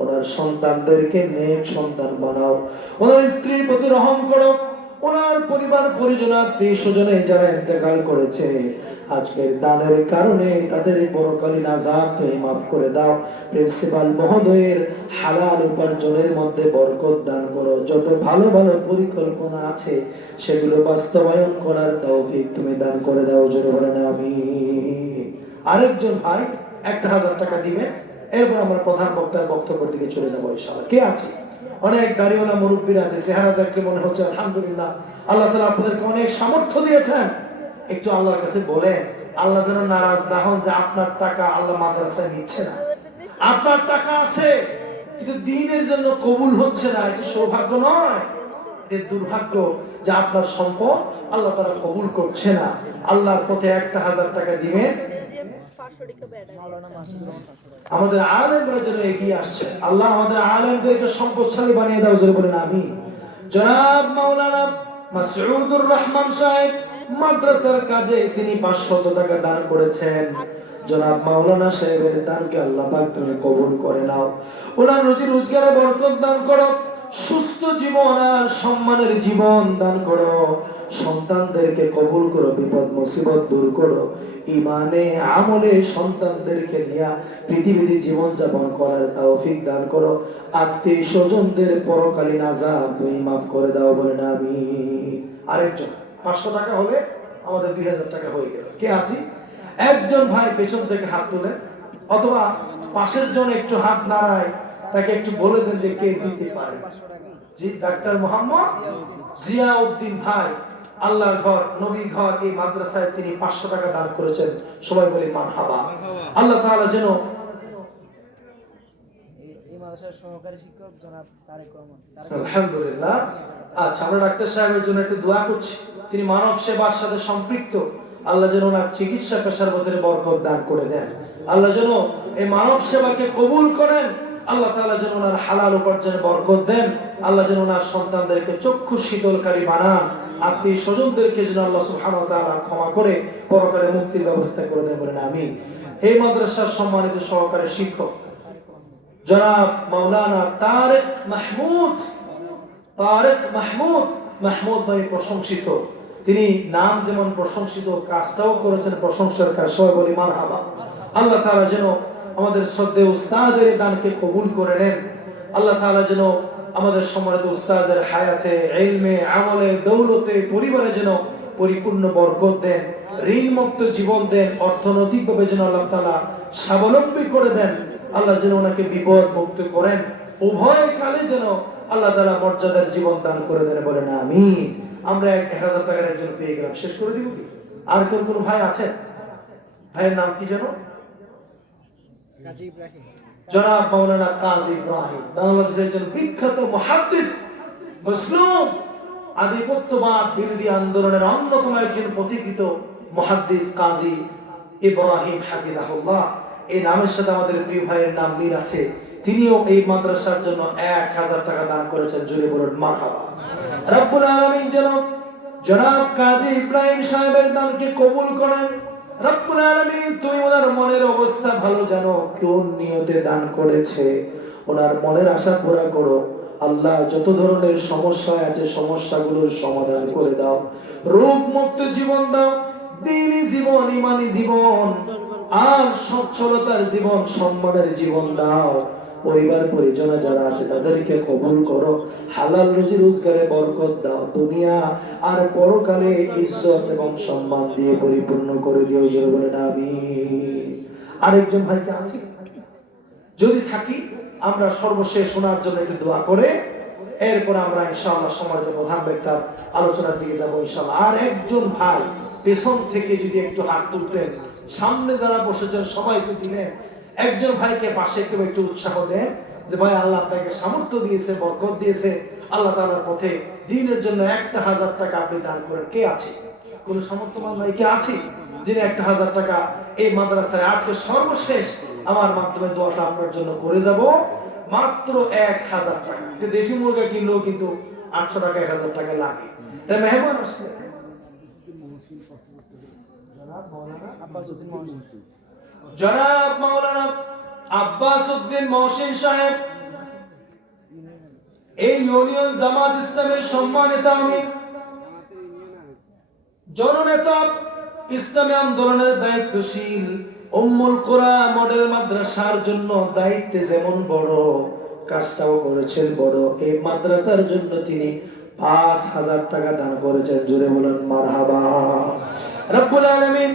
ওনার সন্তানদেরকে নেক সন্তান বানাও। ওনার স্ত্রীর প্রতি রহম করো। ওনার পরিবার পরিজন আত্মীয় স্বজনে যারা ইন্তেকাল করেছে, আজকের দানের কারণে তাদের পরকালীন আযাব তুমি মাফ করে দাও। প্রিন্সিপাল মহোদয়ের হালাল উপার্জনের মধ্যে বরকত দান করো। যত ভালো ভালো পরিকল্পনা আছে সেগুলো বাস্তবায়ন করার তৌফিক তুমি দান করে দাও। জোরে বলেন আমিন। আরেকজন ভাই 1000 টাকা দিবেন, এরপর আমরা প্রধান বক্তার বক্তব্যের দিকে চলে যাবো ইনশাআল্লাহ। কে আছে? অনেক দাড়িওয়ালা মুরব্বীরা আছে, চেহারা দেখলে মনে হচ্ছে আলহামদুলিল্লাহ আল্লাহ তাআলা আপনাদেরকে অনেক সামর্থ্য দিয়েছেন। একটু আল্লাহর কাছে বলেন, আল্লাহ যেন নারাজ না হন যে আপনার টাকা আল্লাহ মাদ্রাসায় নিচ্ছে না। আপনার টাকা আছে কিন্তু দ্বীনের জন্য কবুল হচ্ছে না। এটা সৌভাগ্য নয়, এটা দুর্ভাগ্য যে আপনার সম্পদ আল্লাহ তাআলা কবুল করছে না। আল্লাহর পথে 1000 টাকা দিবেন। আমাদের আলেমরা যেন এগিয়ে আসছে। আল্লাহ আমাদের আলেমদেরকে সম্পদশালী বানিয়ে দাও। জোরে বলেন আমিন। জনাব মাওলানা মাসউদুর রহমান সাহেব মাদ্রাসার কাজে তিনি 500 টাকা দান করেছেন। জনাব মাওলানা সাহেবের দানকে আল্লাহ পাক তুমি কবুল করে নাও। ওনার রুজি রোজগারে বরকত দান করো। সুস্থ জীবন আর সম্মানের জীবন দান করো। সন্তানদেরকে কবুল করো, বিপদ মুসিবত দূর করো। ঈমানে আমলে সন্তানদেরকে নিয়ে পৃথিবীতে জীবন যাপন করার তৌফিক দান করো। আত্মীয় স্বজনদের পরকালীন আযাব তুমি মাফ করে দাও। বলেন আমিন। আরেকজন 500 টাকা হলে আমাদের 2000 টাকা হয়ে গেল। কে আছি? একজন ভাই পেছন থেকে হাত তুলেন, অথবা পাশের জন একটু হাত নাড়ায়, তাকে একটু বলে দেন যে কে দিতে পারে। জি, ডাক্তার মোহাম্মদ জিয়াউদ্দিন ভাই, আল্লাহর ঘর নবীর ঘর এই মাদ্রাসায় তিনি 500 টাকা দান করেছেন। সবাই বলি মারহাবা। আল্লাহ তাআলা যেন এই মাদ্রাসার সহকারী শিক্ষক জনাব তারেক রহমান, আলহামদুলিল্লাহ। আচ্ছা, আমরা ডাক্তার সাহেবের জন্য একটু দোয়া করছি। তিনি মানব সেবার সাথে সম্পৃক্ত। আল্লাহ যেন ওনার চিকিৎসা পেশার মধ্যে বরকত দান করে দেন। আল্লাহ যেন এই মানব সেবাকে কবুল করেন। আল্লাহ তাআলা যেন ওনার হালাল উপার্জনে বরকত দেন। আল্লাহ যেন ওনার সন্তানদেরকে চক্ষু শীতলকারী বানান। আত্মীয় স্বজনদেরকে যেন আল্লাহ সুবহানাহু ওয়া তাআলা ক্ষমা করে পরকালে মুক্তির ব্যবস্থা করে দেন। বলেন আমিন। এই মাদ্রাসার সম্মানিত সহকারী শিক্ষক জনাব মাওলানা তারেক মাহমুদ ভাই প্রশংসিত। তিনি নাম যেমন প্রশংসিত, কাজটাও করেছেন প্রশংসার কাজ। সবাই বলি মারহাবা। আল্লাহ তাআলা যেন আমাদের শ্রদ্ধেয় উস্তাদের দানকে কবুল করে নেন। আল্লাহ তাআলা যেন আমাদের সম্মানিত উস্তাদের হায়াতে, ইলমে, আমলে, দৌলতে, পরিবারে যেন পরিপূর্ণ বরকত দেন, ঋণ মুক্ত জীবন দেন, অর্থনৈতিকভাবে যেন আল্লাহ তাআলা স্বাবলম্বী করে দেন। আল্লাহ যেন ওনাকে বিপদ মুক্ত করেন, উভয় কালে যেন আল্লাহ তাআলা মর্যাদার জীবন দান করে দেন। বলেন আমিন। আমরা 1000 টাকার একজন পেয়ে গেলাম, শেষ করে দিব কি? আর কোন ভাই আছেন? ভাইয়ের নাম কি যেন? কাজী ইব্রাহিম। জনাব মাওলানা কাজী ইব্রাহিম, বাংলাদেশের একজন বিখ্যাত মুহাদ্দিস, মুসলিম আধিপত্যবাদ বিরোধী আন্দোলনের অন্যতম একজন পথিকৃত মুহাদ্দিস কাজী ইব্রাহিম হাফিজাহুল্লাহ। এই নামের সাথে আমাদের প্রিয় ভাইয়ের নাম মিল আছে। তিনিও এই মাদ্রাসার জন্য 1000 টাকা দান করেছেন। জোরে বলুন মারহাবা। রব্বুল আলামিন যেন জনাব কাজী ইব্রাহিম সাহেবের দানকে কবুল করেন। রব্বুল আলামিন তুমি ওনার মনের অবস্থা ভালো জানো, কোন নিয়তে দান করেছে, ওনার মনের আশা পুরা করো। আল্লাহ যত ধরনের সমস্যা আছে সমস্যাগুলোর সমাধান করে দাও, রোগ মুক্ত জীবন দাও, দ্বীনি জীবন, ঈমানি জীবন, আর সচ্ছলতার জীবন, সম্মানের জীবন দাও। পরিবার পরিজন যারা আছে তাদেরকে কবুল করো, হালাল রুজি রোজগারে বরকত দাও, দুনিয়া আর পরকালে ইজ্জত এবং সম্মান দিয়ে পরিপূর্ণ করে দিও। জোরে বলেন আমিন। আরেকজন ভাইকে আছে? যদি থাকি আমরা সর্বশেষ শোনার জন্য একটু দোয়া করে এরপর আমরা ইনশাআল্লাহ সম্মানিত প্রধান বক্তার আলোচনার দিকে যাব ইনশাআল্লাহ। আর একজন ভাই পেছন থেকে যদি একটু হাত তুলতেন, সামনে যারা বসেছেন সবাই তো দিলেন, একজন ভাইকে পাশে কেউ একটু উৎসাহ দেন যে ভাই আল্লাহ আপনাকে সামর্থ্য দিয়েছে, বরকত দিয়েছে, আল্লাহ তাআলার পথে দ্বীনের জন্য 1000 টাকা আপনি দান করেন। কে আছে? কোন সামর্থ্যবান ভাই কে আছে যিনি 1000 টাকা এই মাদ্রাসায় আজকে সর্বশেষ আমার মাধ্যমে দোয়াটা আপনার জন্য করে যাব? মাত্র 1000 টাকা। দেশি মুরগা কিনলেও কিন্তু 800 টাকা 1000 টাকা লাগে। তাই মেহমান আসলে জনাব মাওলানা আব্বাস উদ্দিন মহসিন সাহেব, এই ইউনিয়ন জামাত ইসলামের সম্মানিত আমির, জননেতা, ইসলামী আন্দোলনের দায়িত্বশীল, উম্মুল কুরা মডেল মাদ্রাসার জন্য দায়িত্বে যেমন বড়, কাজটাও করেছেন বড়। এই মাদ্রাসার জন্য তিনি 5000 টাকা দান করেছেন। জোরে বলেন মারহাবা। রব্বুল আলামিন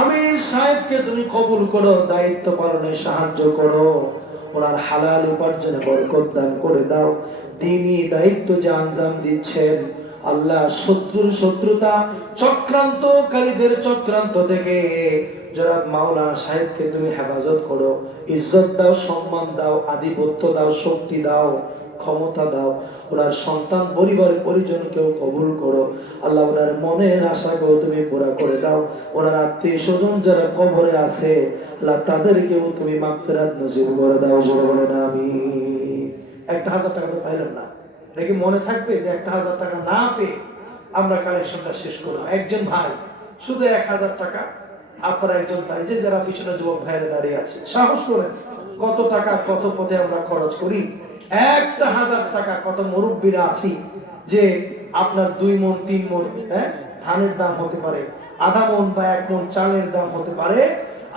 আমির সাহেবকে তুমি কবুল করো, দায়িত্ব পালনে সাহায্য করো, ওনার হালাল উপার্জনে বরকত দান করে দাও। দ্বীনি দায়িত্ব যে আঞ্জাম দিচ্ছেন, আল্লাহ শত্রুর শত্রুতা, চক্রান্তকারীদের চক্রান্ত থেকে জনাব মাওলানা সাহেবকে তুমি হেফাজত করো, ইজ্জত দাও, সম্মান দাও, আধিপত্য দাও, শক্তি দাও, ক্ষমতা দাও। ওনার সন্তান পরিবার পরিজনকেও কবুল করো আল্লাহ। ওনার মনের আশাকেও তুমি পুরা করে দাও। ওনার আত্মীয় স্বজন যারা কবরে আছে আল্লাহ তাদেরকেও তুমি মাগফিরাত নসিব করে দাও। জোরে বলেন আমিন। 1000 টাকা তো পাইলাম না, নাকি মনে থাকবে যে 1000 টাকা না পেয়ে আমরা কালেকশনটা শেষ করলাম? একজন ভাই শুধু 1000 টাকা, আপনারা একজন ভাই যে যারা পিছনে যুবক ভাইরা দাঁড়িয়ে আছে, সাহস করেন কত টাকা কত পথে আমরা খরচ করি। 1000 টাকা কত মুরব্বীরা আছি যে আপনার 2 মণ 3 মণ ধানের দাম হতে পারে, আধা মণ বা 1 মণ চালের দাম হতে পারে।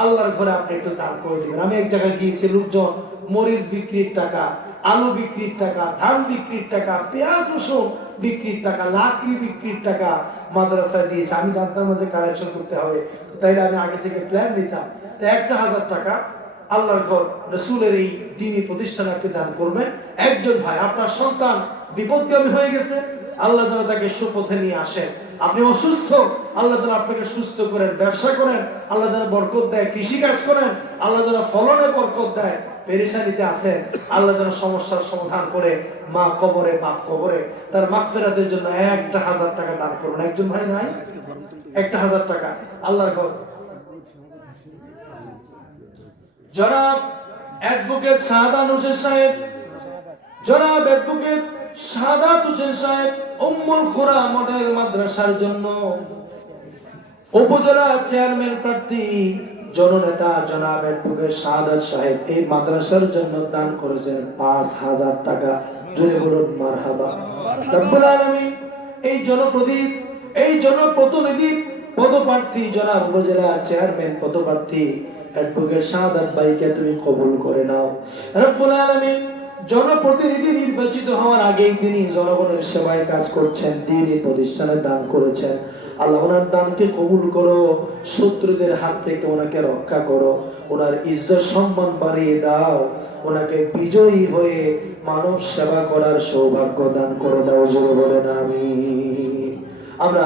আল্লাহর ঘরে আপনি একটু দান করে দিবেন। আমি এক জায়গায় গিয়েছি, লোকজন মরিচ বিক্রির টাকা, আলু বিক্রির টাকা, ধান বিক্রির টাকা, পেঁয়াজ রসুন বিক্রির টাকা, লাকড়ি বিক্রির টাকা মাদ্রাসায় দিয়েছে। আমি জানতাম না যে কালেকশন করতে হবে, তাইলে আমি আগে থেকে প্ল্যান দিতাম। 1000 টাকা আল্লাহর ঘর রাসূলের এই দ্বীনি প্রতিষ্ঠানে আপনি দান করবেন। একজন ভাই আপনার সন্তান বিপদগামী হয়ে গেছে, আল্লাহ যেন তাকে সুপথে নিয়ে আসেন। আপনি অসুস্থ, আল্লাহ যেন আপনাকে সুস্থ করেন। ব্যবসা করেন, আল্লাহ যেন বরকত দেয়। কৃষিকাজ করেন, আল্লাহ যেন ফলনে বরকত দেয়। পেরেশানিতে আছেন, আল্লাহ যেন সমস্যার সমাধান করে মা কবরে, বাপ কবরে তার মাগফিরাতের জন্য 1000 টাকা দান করুন। একজন ভাই নাই? 1000 টাকা আল্লাহর ঘর। জনাব অ্যাডভোকেট শাহাদাত হোসেন সাহেব, জনাব অ্যাডভোকেট শাহাদাত হোসেন সাহেব উম্মুল কুরা মডেল মাদ্রাসার জন্য উপজেলা চেয়ারম্যান প্রার্থী জননেতা জনাব অ্যাডভোকেট শাহাদাত সাহেব এই মাদ্রাসার জন্য দান করেছেন 5,000 টাকা। জোরে বলুন মারহাবা। রব্বুল আলামিন এই জনপ্রতিনিধি পদপ্রার্থী জনাব উপজেলা চেয়ারম্যান পদপ্রার্থী অ্যাডভোকেট শাহাদাত ভাইকে তুমি কবুল করে নাও। রব্বুল আলামিন জনপ্রতিনিধি নির্বাচিত হওয়ার আগেই তিনি জনগণের সেবায় কাজ করছেন, দ্বীনি প্রতিষ্ঠানে দান করেছেন। আল্লাহ ওনার দানকে কবুল করো, শত্রুদের হাত থেকে ওনাকে রক্ষা করো, ওনার ইজ্জত সম্মান বাড়িয়ে দাও, ওনাকে বিজয়ী হয়ে মানব সেবা করার সৌভাগ্য দান করে দাও। জোরে বলেন আমিন। আমরা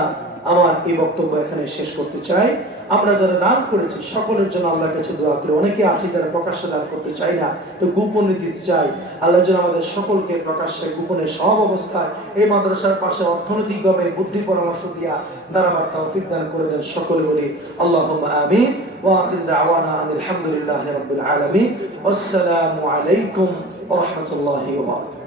আমার এই বক্তব্য এখানে শেষ করতে চাই। আমরা যারা দান করেছি সকলের জন্য আল্লাহর কাছে দোয়া করি। অনেকে আছে যারা প্রকাশ্যে দান করতে চাই না, তো গোপনে দিতে চাই। আল্লাহ যেন আমাদের সকলকে প্রকাশ্যে গোপনে সব অবস্থায় এই মাদ্রাসার পাশে অর্থনৈতিকভাবে বুদ্ধি পরামর্শ দিয়া দাঁড়াবার তৌফিক দান করে দেন। সকলে বলি আল্লাহুম্মা আমিন। ওয়া আখিরু দাওয়ানা আলহামদুলিল্লাহি রাব্বিল আলামিন। আসসালামু আলাইকুম ওয়া রাহমাতুল্লাহি ওয়া বারাকাতুহু।